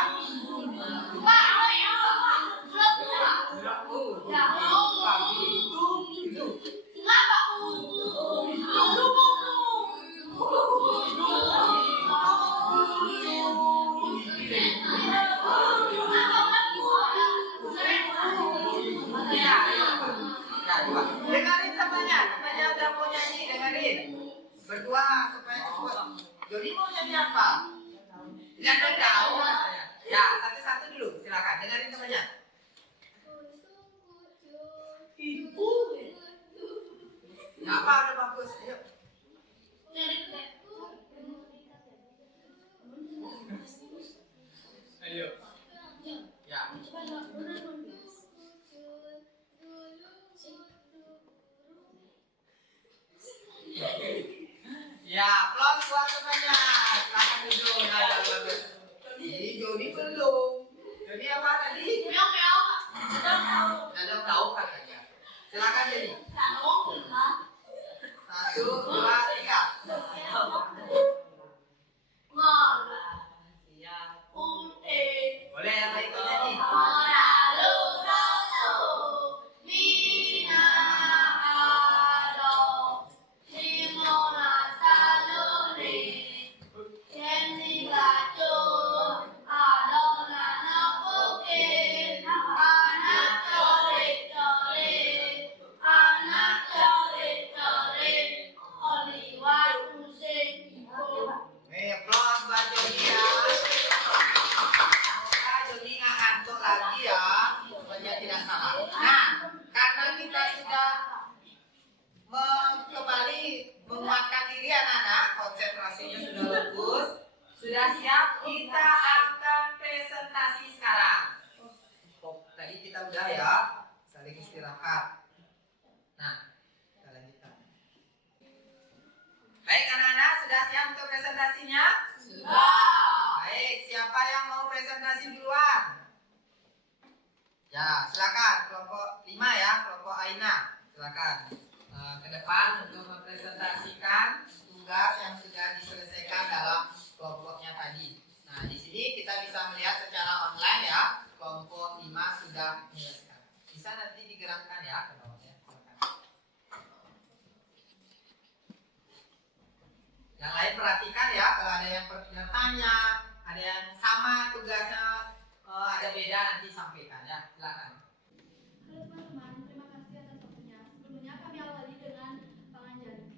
Dengarin temannya udah mau nyanyi, dengarin. Berdua supaya cepet. Jody mau nyanyi apa? Jangan tahu. Ya, satu-satu dulu, silakan. Dengarin temannya. Apa udah bagus? Ayo. Ayo. Ya. Ya, applause buat temannya. Silakan duduk. Nah, bagus. Ini Jody belum. Jody apa tadi? Ada tahu katanya. Silakan Jody. 1, 2, 3. Boleh yang lain nyanyi. Sudah siap? Kita akan presentasi sekarang. Tadi kita udah ya, saling istirahat. Nah, kita lanjutkan. Baik anak-anak, sudah siap untuk presentasinya? Sudah. Baik, siapa yang mau presentasi duluan? Ya, silakan kelompok 5 ya, kelompok Aina. Silakan ke depan untuk mempresentasikan tugas yang sudah diselesaikan dalam kelompoknya tadi. Nah, di sini kita bisa melihat secara online ya, kelompok 5 sudah menyelesaikan. Bisa nanti digerakkan ya ke bawahnya. Yang lain perhatikan ya, kalau ada yang bertanya, ada yang sama tugasnya, ada beda nanti sampaikan ya. Silakan. Halo teman-teman, terima kasih atas waktunya. Sebelumnya kami awali dengan pengajian.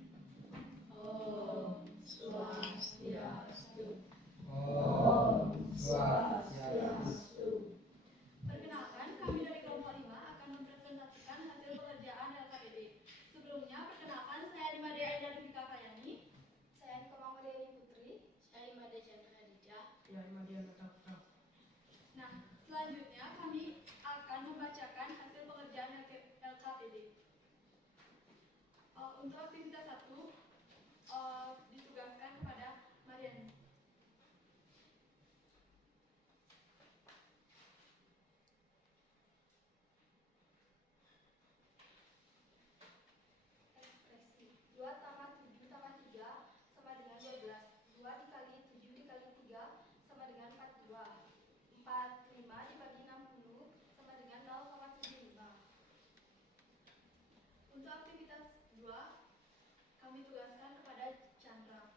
Om Swastiastu. Om Swastiastu. Perkenalkan, kami dari kelompok 5 akan mempresentasikan hasil pekerjaan LKPD. Sebelumnya, perkenalkan saya Dimade Aida Dwi Kakayani. Saya Komang Dewi Putri. Saya Imade Chandra Aditya. Nah, selanjutnya kami akan membacakan hasil pekerjaan LKPD. Untuk aktivitas 1, ditugaskan kepada Mariani. kami tugaskan kepada Chandra.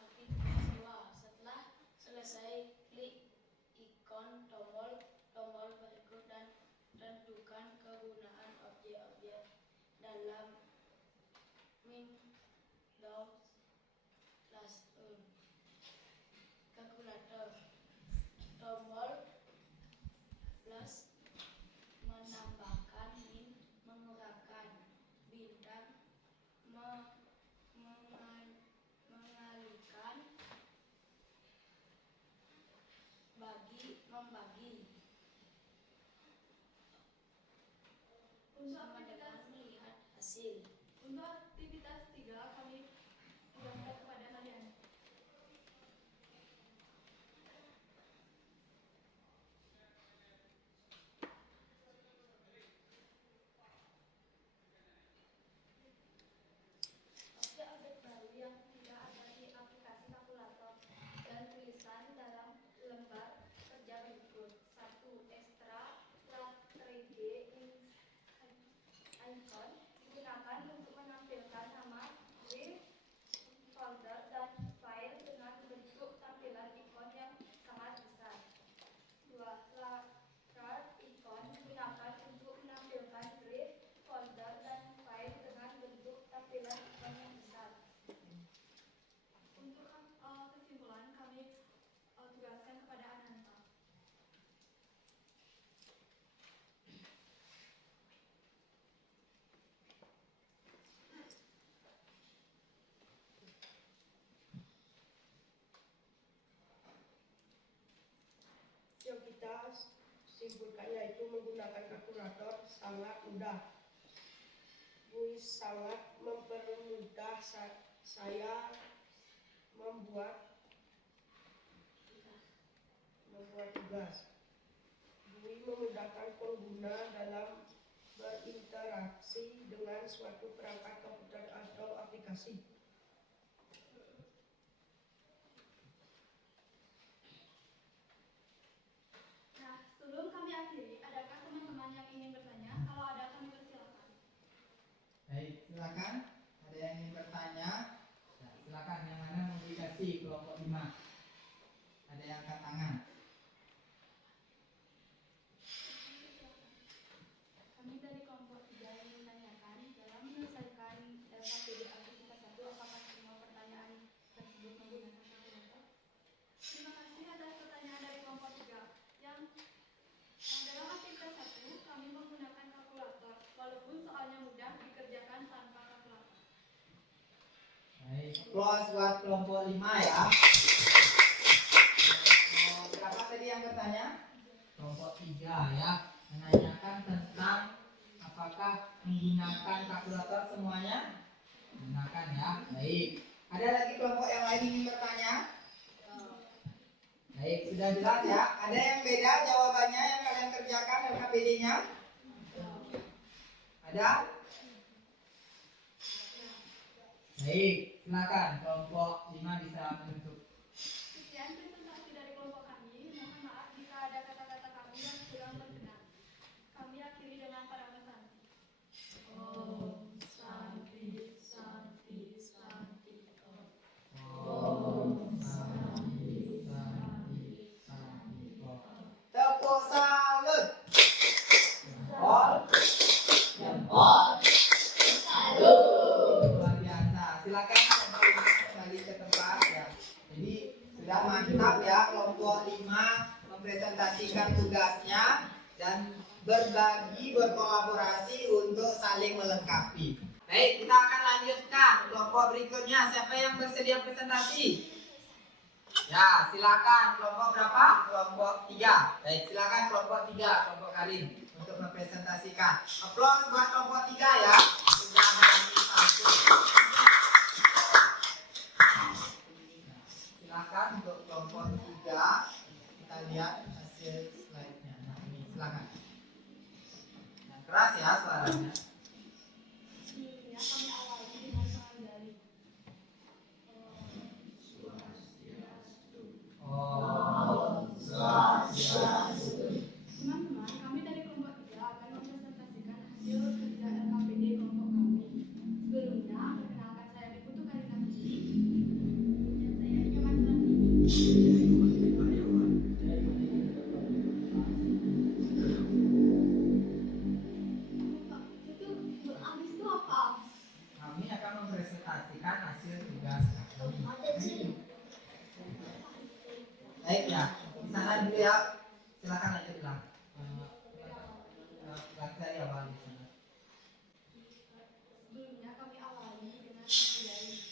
Aktivitas 2. Setelah selesai, klik ikon tombol berikut dan tentukan kegunaan objek-objek dalam Windows Classroom. Kalkulator. Tombol plus menambahkan, min mengurangkan, bintang mengalihkan, bagi membagi. Untuk Sama aktivitas dengan melihat hasil. Untuk aktivitas 3 kami tugaskan kepada kalian. Objek-objek baru yang tidak ada di aplikasi kalkulator dan tulisan dalam lembar kerja berikut. 1. Extra 3D icon digunakan untuk menampilkan nama, drive, folder, dan file dengan bentuk tampilan ikon yang sangat besar. 2. Placard icon digunakan untuk menampilkan drive, folder, dan file dengan bentuk tampilan ikon yang besar. Untuk kesimpulan, kami tugaskan kepada Ananta. Yang kita simpulkan yaitu menggunakan kalkulator sangat mudah. Bui sangat mempermudah saya membuat tugas. Bui memudahkan pengguna dalam berinteraksi dengan suatu perangkat komputer atau aplikasi. Nah, sebelum kami akhiri, adakah teman-teman yang ingin bertanya? Kalau ada, kami persilakan. Baik, silakan. Ada yang ingin bertanya? Ya, silakan. Yang mana mengaplikasi kelompok 5? Ada yang angkat tangan? Kami dari kelompok 3 yang menanyakan, dalam menyelesaikan LKPD aktivitas 1, apakah semua pertanyaan tersebut menggunakan kalkulator? Terima kasih atas pertanyaan dari kelompok 3. Yang dalam aktivitas 1, kami menggunakan kalkulator, walaupun soalnya mudah dikerjakan tanpa kalkulator. Baik, applause buat kelompok 5 ya. Berapa tadi yang bertanya? Kelompok 3 ya. Menanyakan tentang apakah menggunakan kalkulator semuanya? Menggunakan ya. Baik. Ada lagi kelompok yang lain ingin bertanya? Baik, sudah jelas ya. Ada yang beda jawabannya yang kalian kerjakan LKPD-nya? Ada? Baik, silakan kelompok 5 bisa menutup. Sekian presentasi dari kelompok kami. Mohon maaf jika ada kata-kata kami yang kurang berkenan. Kami akhiri dengan parabel santi. Om Santi Santi Santi Om. Om Santi Santi Santi Om. Tepuk salut. Jempol. Jempol. Luar biasa. Silakan kembali ke tempat ya. Jadi sudah mantap ya kelompok 5 mempresentasikan tugasnya dan berbagi berkolaborasi untuk saling melengkapi. Baik, kita akan lanjutkan kelompok berikutnya. Siapa yang bersedia presentasi? Ya, silakan. Kelompok berapa? Kelompok 3. Baik, silakan kelompok 3, kelompok Karim untuk mempresentasikan. Aplaus buat kelompok 3 ya. Sudah berani satu. Silakan untuk kelompok 3 kita lihat hasil slide-nya. Nah, ini silakan. Yang keras ya suaranya. Sebelumnya kami awali dengan pengendali. siap. Silakan lanjutlah. Dari awal di sana. Sebelumnya kami awali dengan mempelajari.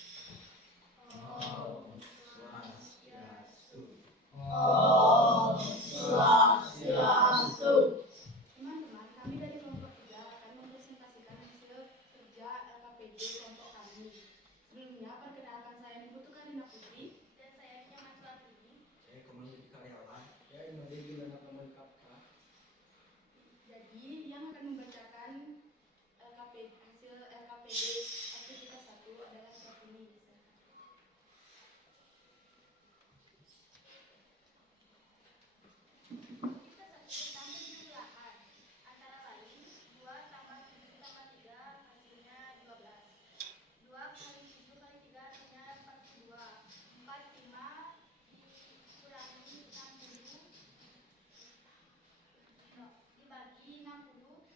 Teman-teman, kami dari kelompok 3 akan mempresentasikan hasil kerja LKPD kelompok kami. Sebelumnya, perkenalkan saya Niputu Karina Putri dan saya Nyaman Suartini. Saya Komando di karyawan. Saya Made Gimana Paman Kapka. Jadi, yang akan membacakan hasil LKPD aktivitas 1 adalah Suartini. Kita tentang penjumlahan antara lain 2 tambah 7 tambah 3 hasilnya 12. 2 kali 7 kali 3 hasilnya 42. 45 dikurangi 60 dibagi 60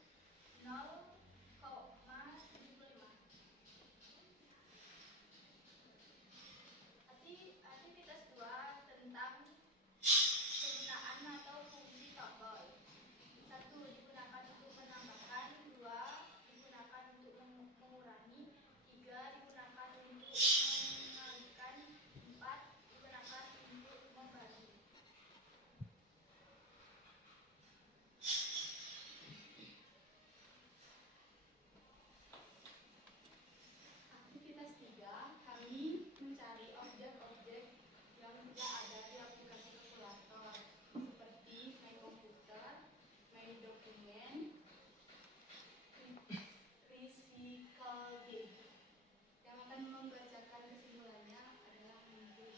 0,75. Aktivitas 2 tentang penggunaan atau fungsi tombol. 1 digunakan untuk menambahkan, 2 digunakan untuk mengurangi, 3 digunakan untuk mengalihkan, 4 digunakan untuk membagi. Aktivitas 3, kami mencari objek-objek yang tidak ada di aplikasi kalkulator seperti main komputer, main dokumen, Physical Game. Yang akan membacakan kesimpulannya adalah Minggu.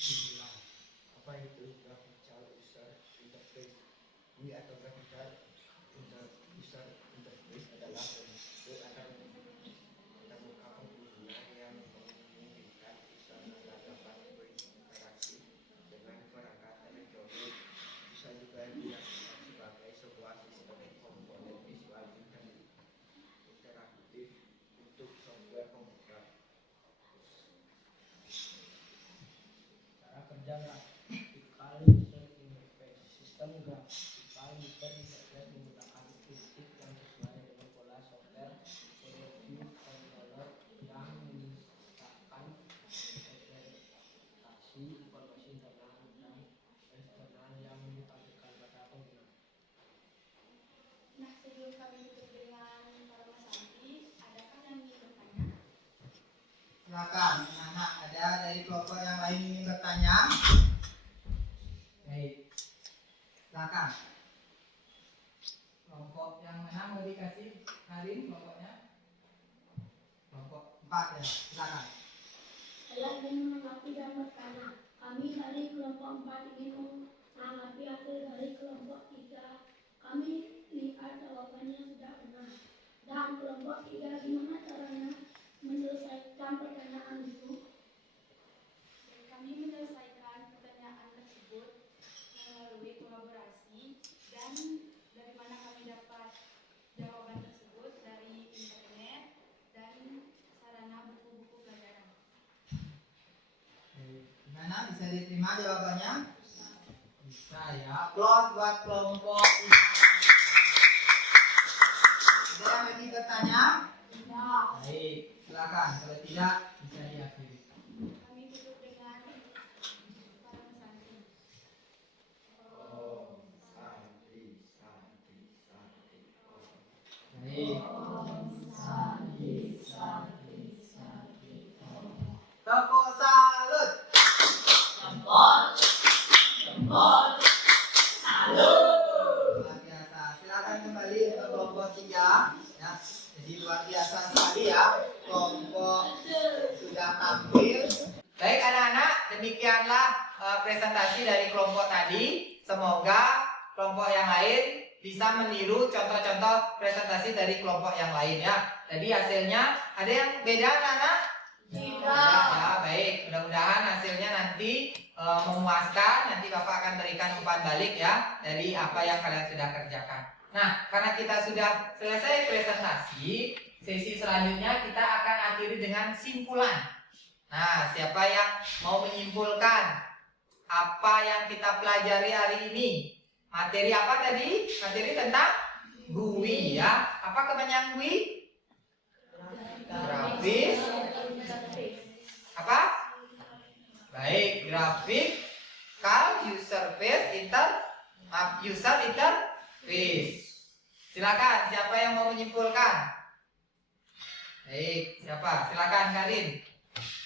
Dibilang, apa itu graphical user interface? GUI atau graphical user interface adalah bentuk antarmuka pengguna yang memungkinkan user dapat berinteraksi dengan perangkat elektronik. Bisa juga diartikan sebagai sebuah sistem komponen visual interaktif untuk software komputer. Cara kerja graphical user interface. Sistem graphical user interface menggunakan input yang sesuai dengan pola software preview controller yang menyisakan representasi informasi internal dan eksternal yang ditampilkan pada pengguna. Nah, sebelum kami tutup dengan para pesanti, adakah yang ingin bertanya? Silakan, anak ada dari kelompok yang lain ingin bertanya? Baik, silakan. Kelompok yang mana mau dikasih Karin kelompoknya? Kelompok 4 ya, silakan. Saya ingin menanggapi dan bertanya. Kami dari kelompok 4 ingin menanggapi hasil dari kelompok 3. Kami lihat jawabannya sudah benar. Dan kelompok 3 gimana caranya menyelesaikan pertanyaan itu? Kami menyelesaikan pertanyaan tersebut melalui kolaborasi dan dari mana kami dapat jawaban tersebut dari internet dan sarana buku-buku pelajaran. Gimana, bisa diterima jawabannya? Bisa ya. Aplaus buat kelompok. Ada yang lagi bertanya? Tidak. Baik, silakan. Kalau tidak, bisa diakhiri. Kami tutup dengan para pesanti. Baik. Tepuk salut. Luar biasa. Silakan kembali untuk kelompok 3 ya. Jadi luar biasa sekali ya. Kelompok sudah tampil. Baik anak-anak, demikianlah presentasi dari kelompok tadi. Semoga kelompok yang lain bisa meniru contoh-contoh presentasi dari kelompok yang lain ya. Jadi hasilnya ada yang beda anak-anak? Tidak. Ya, baik. Mudah-mudahan hasilnya nanti memuaskan, nanti Bapak akan berikan umpan balik ya dari apa yang kalian sudah kerjakan. Nah, karena kita sudah selesai presentasi, sesi selanjutnya kita akan akhiri dengan simpulan. Nah, siapa yang mau menyimpulkan apa yang kita pelajari hari ini? Materi apa tadi? Materi tentang GUI ya. Apa kepanjangan GUI? Grafis. Apa? Baik, graphical user interface. Silakan, siapa yang mau menyimpulkan? Baik, siapa? Silakan Karin.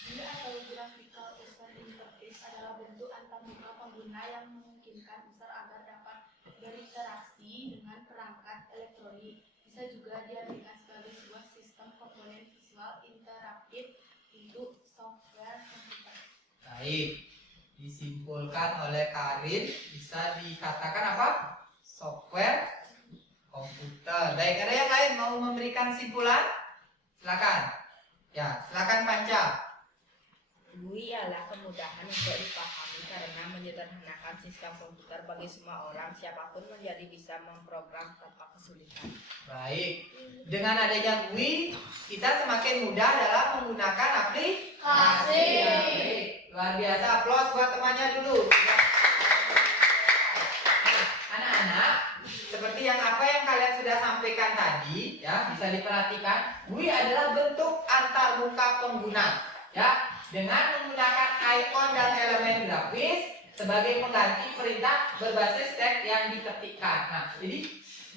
GUI atau Graphical User Interface adalah bentuk antarmuka pengguna yang memungkinkan user agar dapat berinteraksi dengan perangkat elektronik. Bisa juga diartikan sebagai sebuah sistem komponen visual interaktif untuk software komputer. Baik, disimpulkan oleh Karin, bisa dikatakan apa? Software komputer. Baik, ada yang lain mau memberikan simpulan? Silakan. Ya, silakan Panca. GUI adalah kemudahan untuk dipahami karena menyederhanakan sistem komputer bagi semua orang, siapapun menjadi bisa memprogram tanpa kesulitan. Baik, dengan adanya GUI, kita semakin mudah dalam menggunakan aplikasi. Ya, baik. Luar biasa, aplaus buat temannya dulu. Nah, anak-anak, seperti apa yang kalian sudah sampaikan tadi, ya bisa diperhatikan, GUI adalah bentuk antarmuka pengguna, ya. Dengan menggunakan ikon dan elemen grafis sebagai pengganti perintah berbasis teks yang diketikkan. Nah, jadi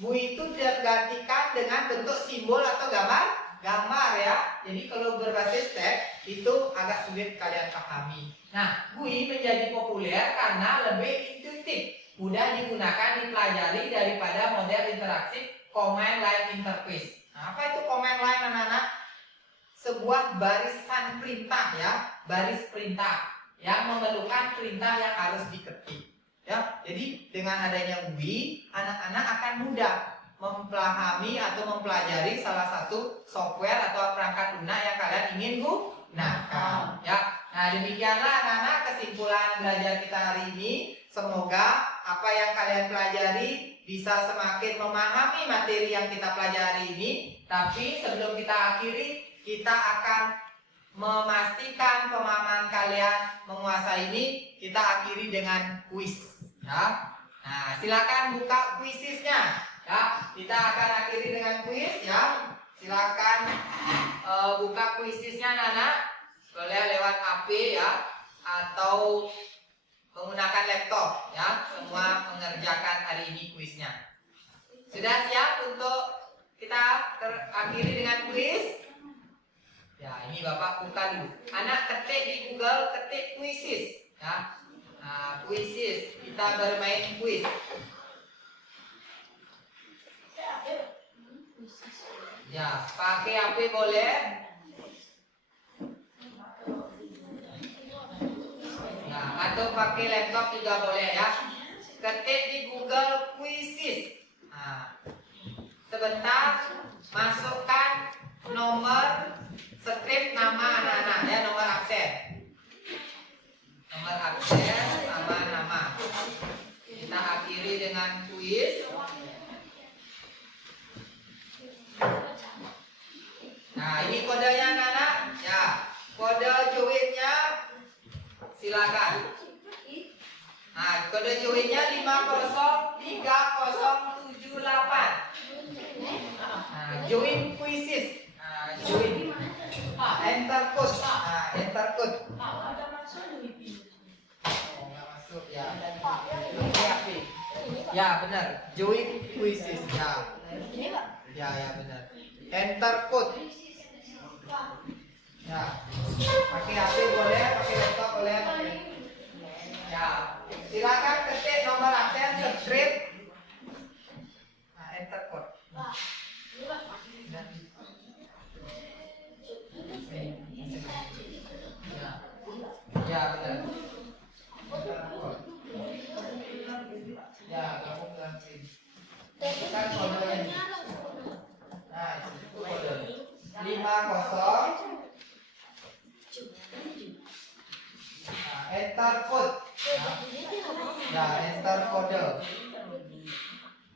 GUI itu tergantikan dengan bentuk simbol atau gambar ya. Jadi kalau berbasis teks itu agak sulit kalian pahami. Nah, GUI menjadi populer karena lebih intuitif, mudah digunakan, dipelajari daripada model interaksi command line interface. Nah, apa itu command line anak-anak? Sebuah barisan perintah ya, baris perintah yang memerlukan perintah yang harus diketik ya. Jadi dengan adanya GUI, anak-anak akan mudah memahami atau mempelajari salah satu software atau perangkat lunak yang kalian ingin gunakan ya. Nah, demikianlah anak-anak kesimpulan belajar kita hari ini. Semoga apa yang kalian pelajari bisa semakin memahami materi yang kita pelajari ini. Tapi sebelum kita akhiri, kita akan memastikan pemahaman kalian menguasai ini. Kita akhiri dengan kuis ya. Nah, silakan buka kuisisnya ya. Kita akan akhiri dengan kuis ya. Silakan buka kuisisnya anak-anak. Boleh lewat HP ya, atau menggunakan laptop ya. Semua mengerjakan hari ini kuisnya. Sudah siap untuk kita akhiri dengan kuis? Ya, ini Bapak buka dulu. Anak ketik di Google, ketik Quizzes ya. Nah, Quizzes, kita bermain kuis. Ya, pakai HP boleh. Nah, atau pakai laptop juga boleh ya. Ketik di Google Quizzes. Nah, sebentar, masukkan nomor strip nama anak-anak ya, nomor absen sama nama. Kita akhiri dengan kuis. Nah, ini kodenya anak-anak ya. Kode joinnya silakan. Nah, kode joinnya 503078. Nah, join Quizzes. Nah, join. Enter code. Nah, enter code. Oh, nggak masuk ya. Ya, benar. Join Quizzes ya. Ya, benar. Enter code. Ya. Pakai HP boleh, pakai laptop boleh. Ya. Silakan ketik nomor absen, subscribe. Nah, enter code. Ya, benar. Ya, kamu bilang kan kodenya. Nah, itu kode 50. Nah, enter code. Ya, enter kode.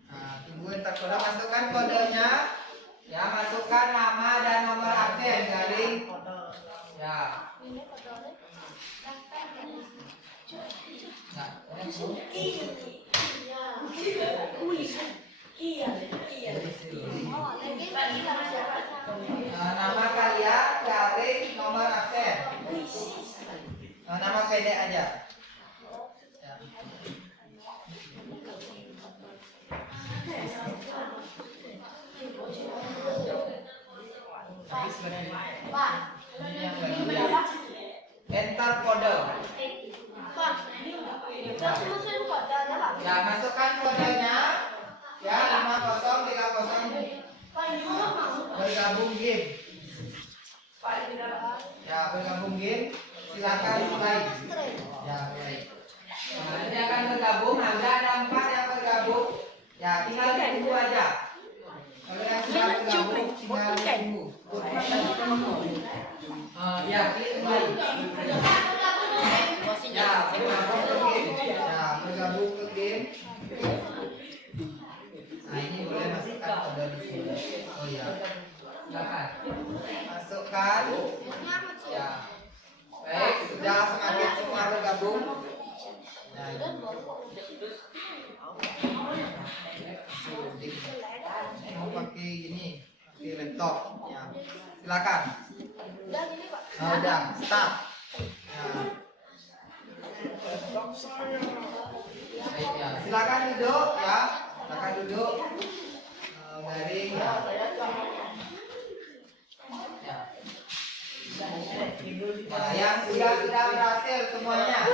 Nah, tunggu enter kode, masukkan kodenya. Ya, masukkan nama dan nomor absen garing. Ya. Nama kalian garing nomor absen. Nama pendek aja. Ya. Ini yang bagian enter kode. Ya, masukkan kodenya. Ya, 5030 bergabung game. Ya, bergabung game. Silakan mulai. Ya, mulai. Nah, ini akan bergabung. Ada 4 yang bergabung. Ya, tinggal tunggu aja. Kalau yang sudah bergabung, tinggal tunggu. Ya, klik mulai. Ya, bergabung ke game. Ya, bergabung ke game. Nah, ini boleh masukkan kode di sini. Oh ya, silakan masukkan. Ya, baik, sudah semakin semua bergabung. Nah, ini. Mau pakai ini, pakai laptop. Ya, silakan. Nah, udah, start. Ya. Baik, ya, silakan duduk ya. Silakan duduk. Garing ya. Ya. Nah, yang sudah berhasil semuanya.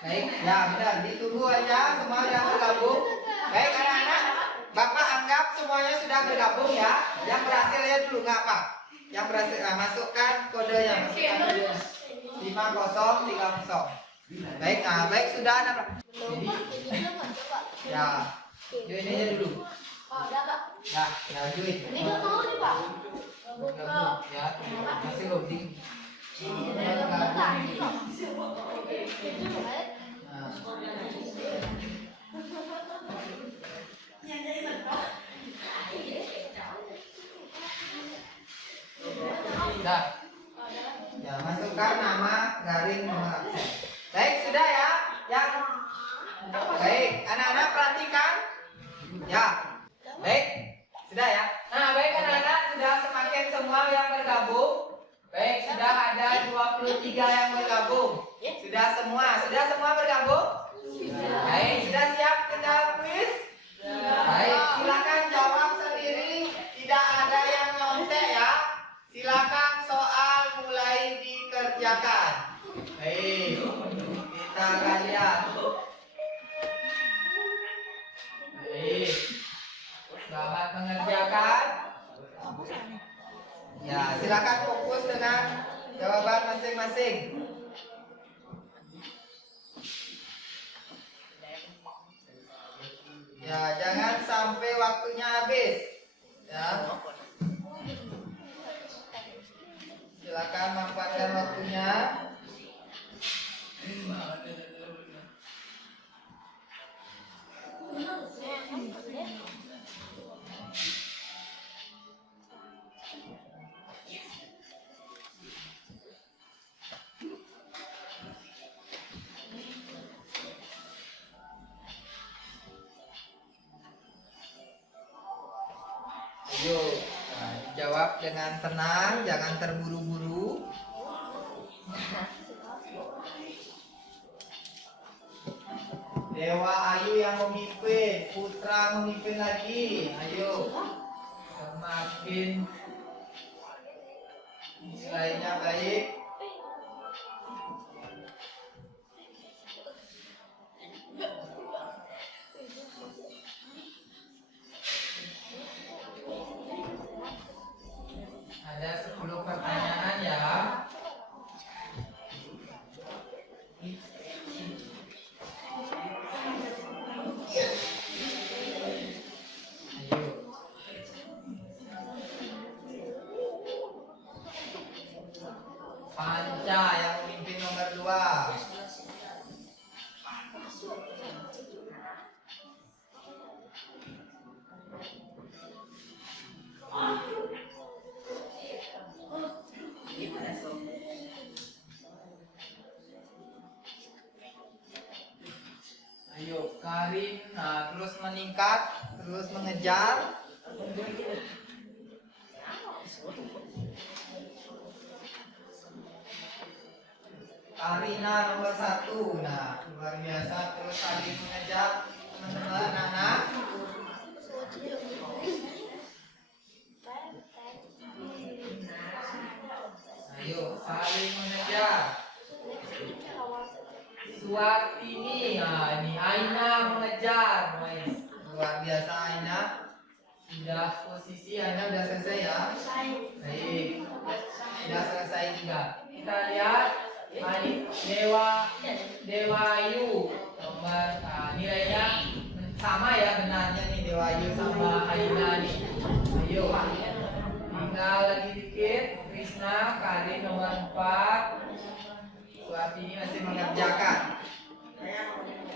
Baik, ya benar. Ditunggu aja semua yang bergabung. Baik anak-anak, Bapak anggap semuanya sudah bergabung ya. Yang berhasil ya dulu nggak apa. Yang berhasil masukkan kodenya. Masukkan kodenya. 5030. Baik, baik sudah anak. Jadi, ya, join aja dulu. Ya, join. Bergabung ya, masih loading. Nah. Ya, masukkan nama garing nomor absen. Baik, sudah ya. Yang baik, anak-anak perhatikan. Ya. Baik, sudah ya. Nah, baik anak-anak, sudah semakin semua yang bergabung. Baik, sudah ada 23 yang bergabung. Sudah semua bergabung? Baik, sudah siap kita kuis? Baik, silakan jawab sendiri, tidak ada yang nyontek ya. Silakan soal mulai dikerjakan. Baik, kita akan lihat. Baik, selamat mengerjakan. Ya, silakan fokus dengan jawaban masing-masing. Ya, jangan sampai waktunya habis. Ya. Silakan manfaatkan waktunya. Ayo, jawab dengan tenang, jangan terburu-buru. Dewa Ayu yang memimpin, Putra memimpin lagi. Ayo, semakin nilainya baik. Ada 10 pertanyaan ya. Ayo. Panca yang memimpin nomor Karin terus meningkat, terus mengejar. Karina nomor 1. Nah, luar biasa. Terus saling mengejar teman-teman anak. Ayo, saling mengejar. Suartini, nah ini Aina mengejar. Luar biasa Aina. Sudah posisi Aina sudah selesai ya. Baik, sudah selesai juga. Kita lihat Dewa Ayu nomor nilainya sama ya benarnya nih Dewa Ayu sama Aina nih. Ayo, tinggal lagi dikit. Krisna, Karin nomor 4. Suartini masih mengerjakan.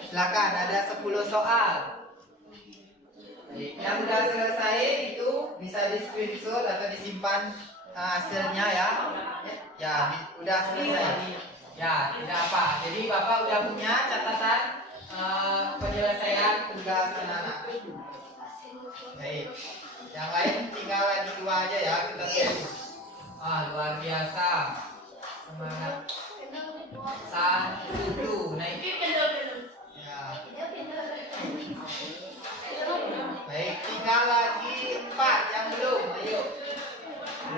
Silakan, ada 10 soal. Yang sudah selesai itu bisa di screenshot atau disimpan hasilnya ya. Ya, udah selesai. Ya, tidak apa. Jadi Bapak udah punya catatan penyelesaian tugas anak-anak. Baik. Yang lain tinggal lagi 2 aja ya kita lihat. Luar biasa. Semangat. 1 naik. Ya. Baik, tinggal lagi 4 yang belum. Ayo.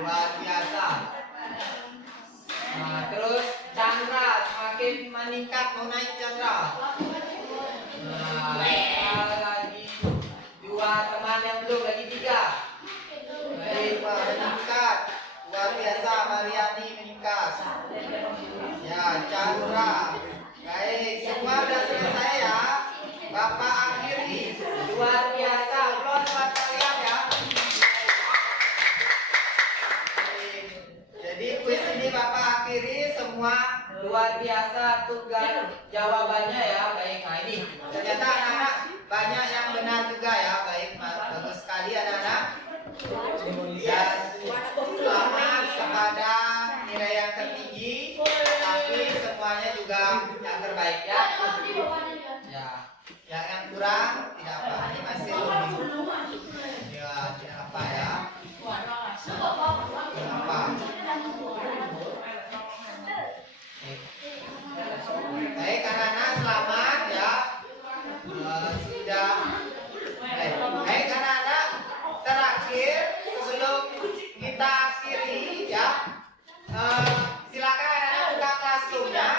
Luar biasa. Terus Chandra semakin meningkat, mau naik Chandra. Tinggal lagi 2 teman yang belum, lagi 3. Baik, Pak, meningkat. Luar biasa, Mariani meningkat. Ya, Chandra. Baik, semua sudah selesai ya. Bapak akhiri. Luar biasa, applause buat kalian ya. Baik. Jadi kuis ini Bapak akhiri, semua luar biasa tugas jawabannya ya. Baik, nah ini ternyata anak-anak banyak yang benar juga ya. Baik, bagus sekali anak-anak. Dan selamat kepada nilai yang tertinggi, tapi semuanya juga yang terbaik ya. Ya, yang kurang tidak apa, ini masih lebih. Ya, tidak apa ya. Tidak apa. Baik, anak-anak selamat ya. Sudah. Baik, anak-anak, terakhir sebelum kita akhiri ya, silakan anak-anak buka classroomnya.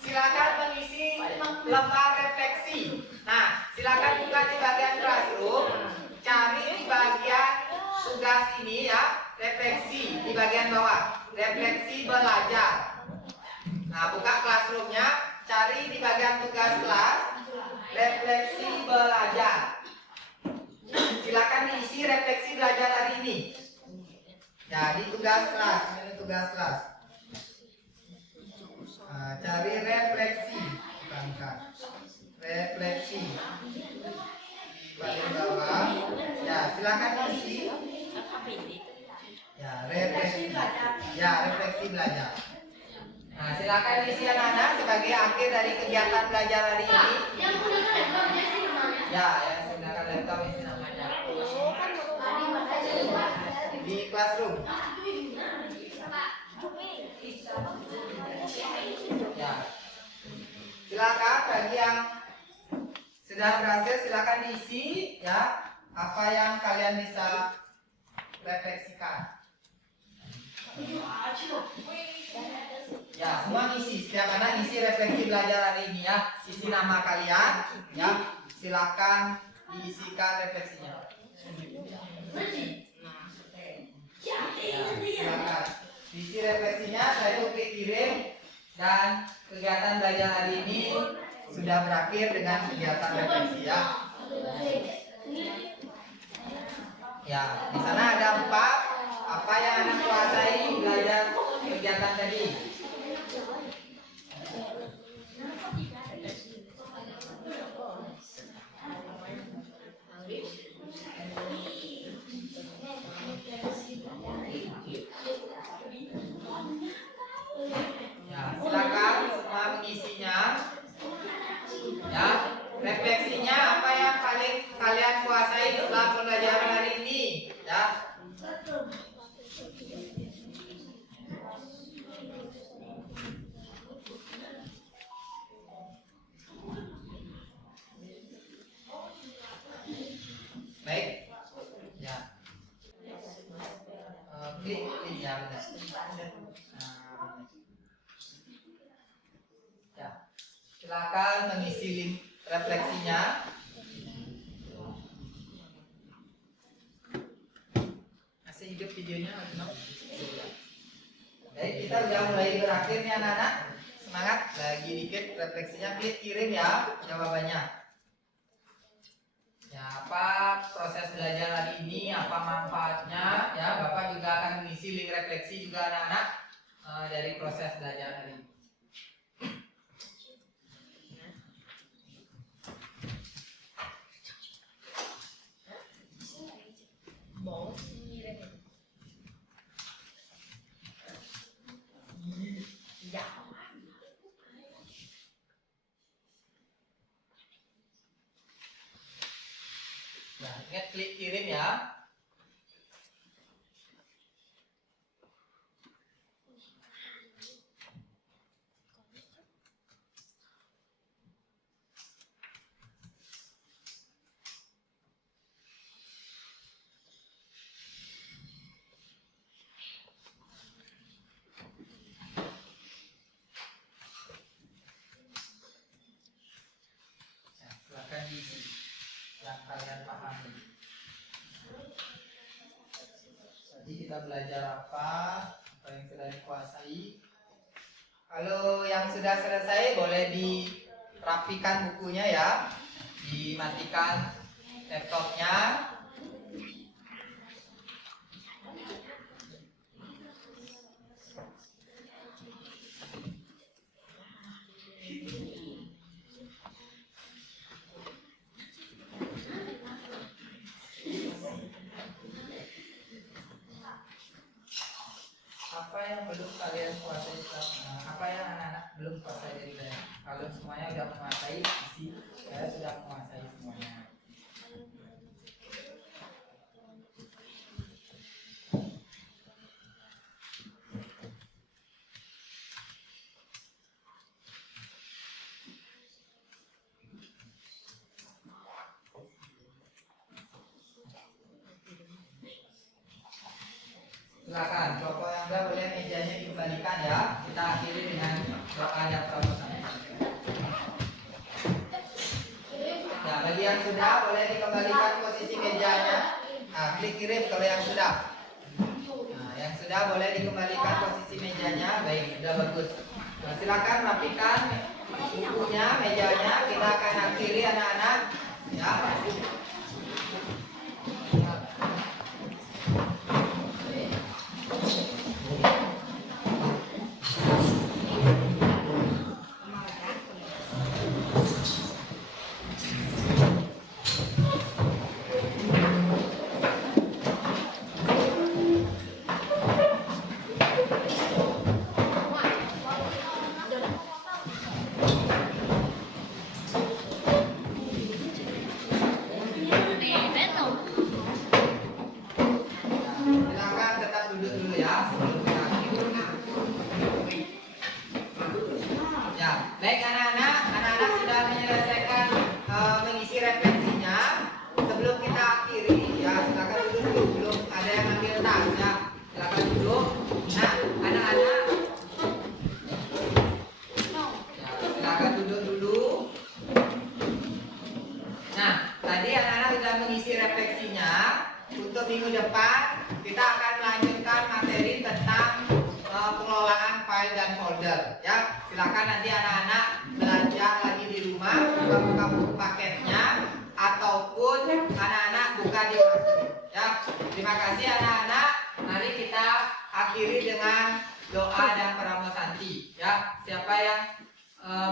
Silakan mengisi lembar refleksi. Nah, silakan buka di bagian classroom, cari di bagian tugas ini ya, refleksi di bagian bawah, refleksi belajar. Nah, buka classroomnya, cari di bagian tugas kelas, refleksi belajar. Silakan diisi refleksi belajar hari ini. Ya, di tugas kelas, ini tugas kelas. Cari refleksi, bukan. Refleksi di bagian bawah. Ya, silakan isi. Ya, refleksi. Ya, refleksi belajar. Nah, silakan isi anak-anak sebagai akhir dari kegiatan belajar hari ini. Ya, silakan laptop isi namanya. Di classroom. Ya. Silakan bagi yang sudah berhasil silakan diisi ya apa yang kalian bisa refleksikan. Ya, semua ngisi, setiap anak ngisi refleksi belajar hari ini ya. Isi nama kalian ya. Silakan diisikan refleksinya. Ya, silakan diisi refleksinya, saya klik kirim. Dan kegiatan belajar hari ini sudah berakhir dengan kegiatan refleksi ya. Ya, di sana ada 4 apa yang anak kuasai belajar kegiatan tadi. Ya, silakan semua mengisinya. Ya, refleksinya klik ya benar. Nah, ya. Silakan mengisi link refleksinya. Masih hidup videonya? Baik, kita udah mulai berakhir nih anak-anak. Semangat, lagi dikit refleksinya, klik kirim ya jawabannya. Ya, apa proses belajar hari ini, apa manfaatnya? Ya, Bapak juga akan mengisi link refleksi juga anak-anak dari proses belajar hari ini. Mau ngirim ya. Nah, ingat klik kirim ya. Nah, silakan diisi yang kalian pahami. Tadi kita belajar apa yang sudah dikuasai. Kalau yang sudah selesai boleh dirapikan bukunya ya, dimatikan laptopnya. Apa yang belum kalian kuasai apa yang anak-anak belum kuasai dari saya? Kalau semuanya sudah menguasai, isi saya sudah menguasai semuanya. Silakan, kelompok yang udah boleh mejanya dikembalikan ya. Kita akhiri dengan doa dan pramusaha. Nah, bagi yang sudah boleh dikembalikan posisi mejanya. Nah, klik kirim kalau yang sudah. Nah, yang sudah boleh dikembalikan posisi mejanya. Baik, sudah bagus. Nah, silakan rapikan bukunya, mejanya. Kita akan akhiri anak-anak. Ya. Silakan tetap duduk dulu ya sebelum kita akhiri. Ya, baik anak-anak sudah menyelesaikan mengisi refleksinya. Sebelum kita akhiri, ya silakan duduk dulu. Belum ada yang ambil tas ya. Silakan duduk. Nah, anak-anak, ya, silakan duduk dulu. Nah, tadi anak-anak sudah mengisi refleksinya. Untuk minggu depan kita akan melanjutkan materi tentang pengelolaan file dan folder. Ya, silakan nanti anak-anak belajar lagi di rumah, buka buku paketnya, ataupun anak-anak buka di Classroom. Ya, terima kasih anak-anak. Mari kita akhiri dengan doa dan pramusanti. Ya, siapa yang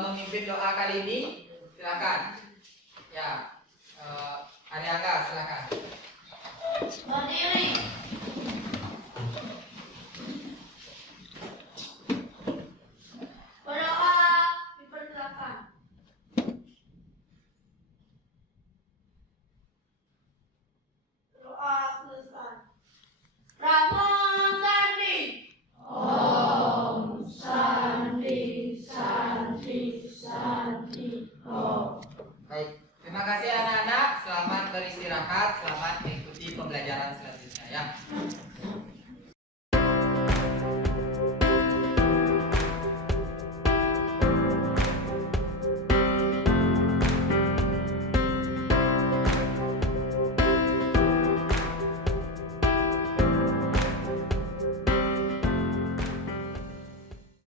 memimpin doa kali ini? Silakan. Ya, Ariaga, silakan. Berdiri. Berdoa dipersilakan. Doa selesai. Ramo Sandi. Om Sandi Sandi Sandi Om. Baik, terima kasih anak-anak. Selamat beristirahat, selamat mengikuti pembelajaran selanjutnya ya.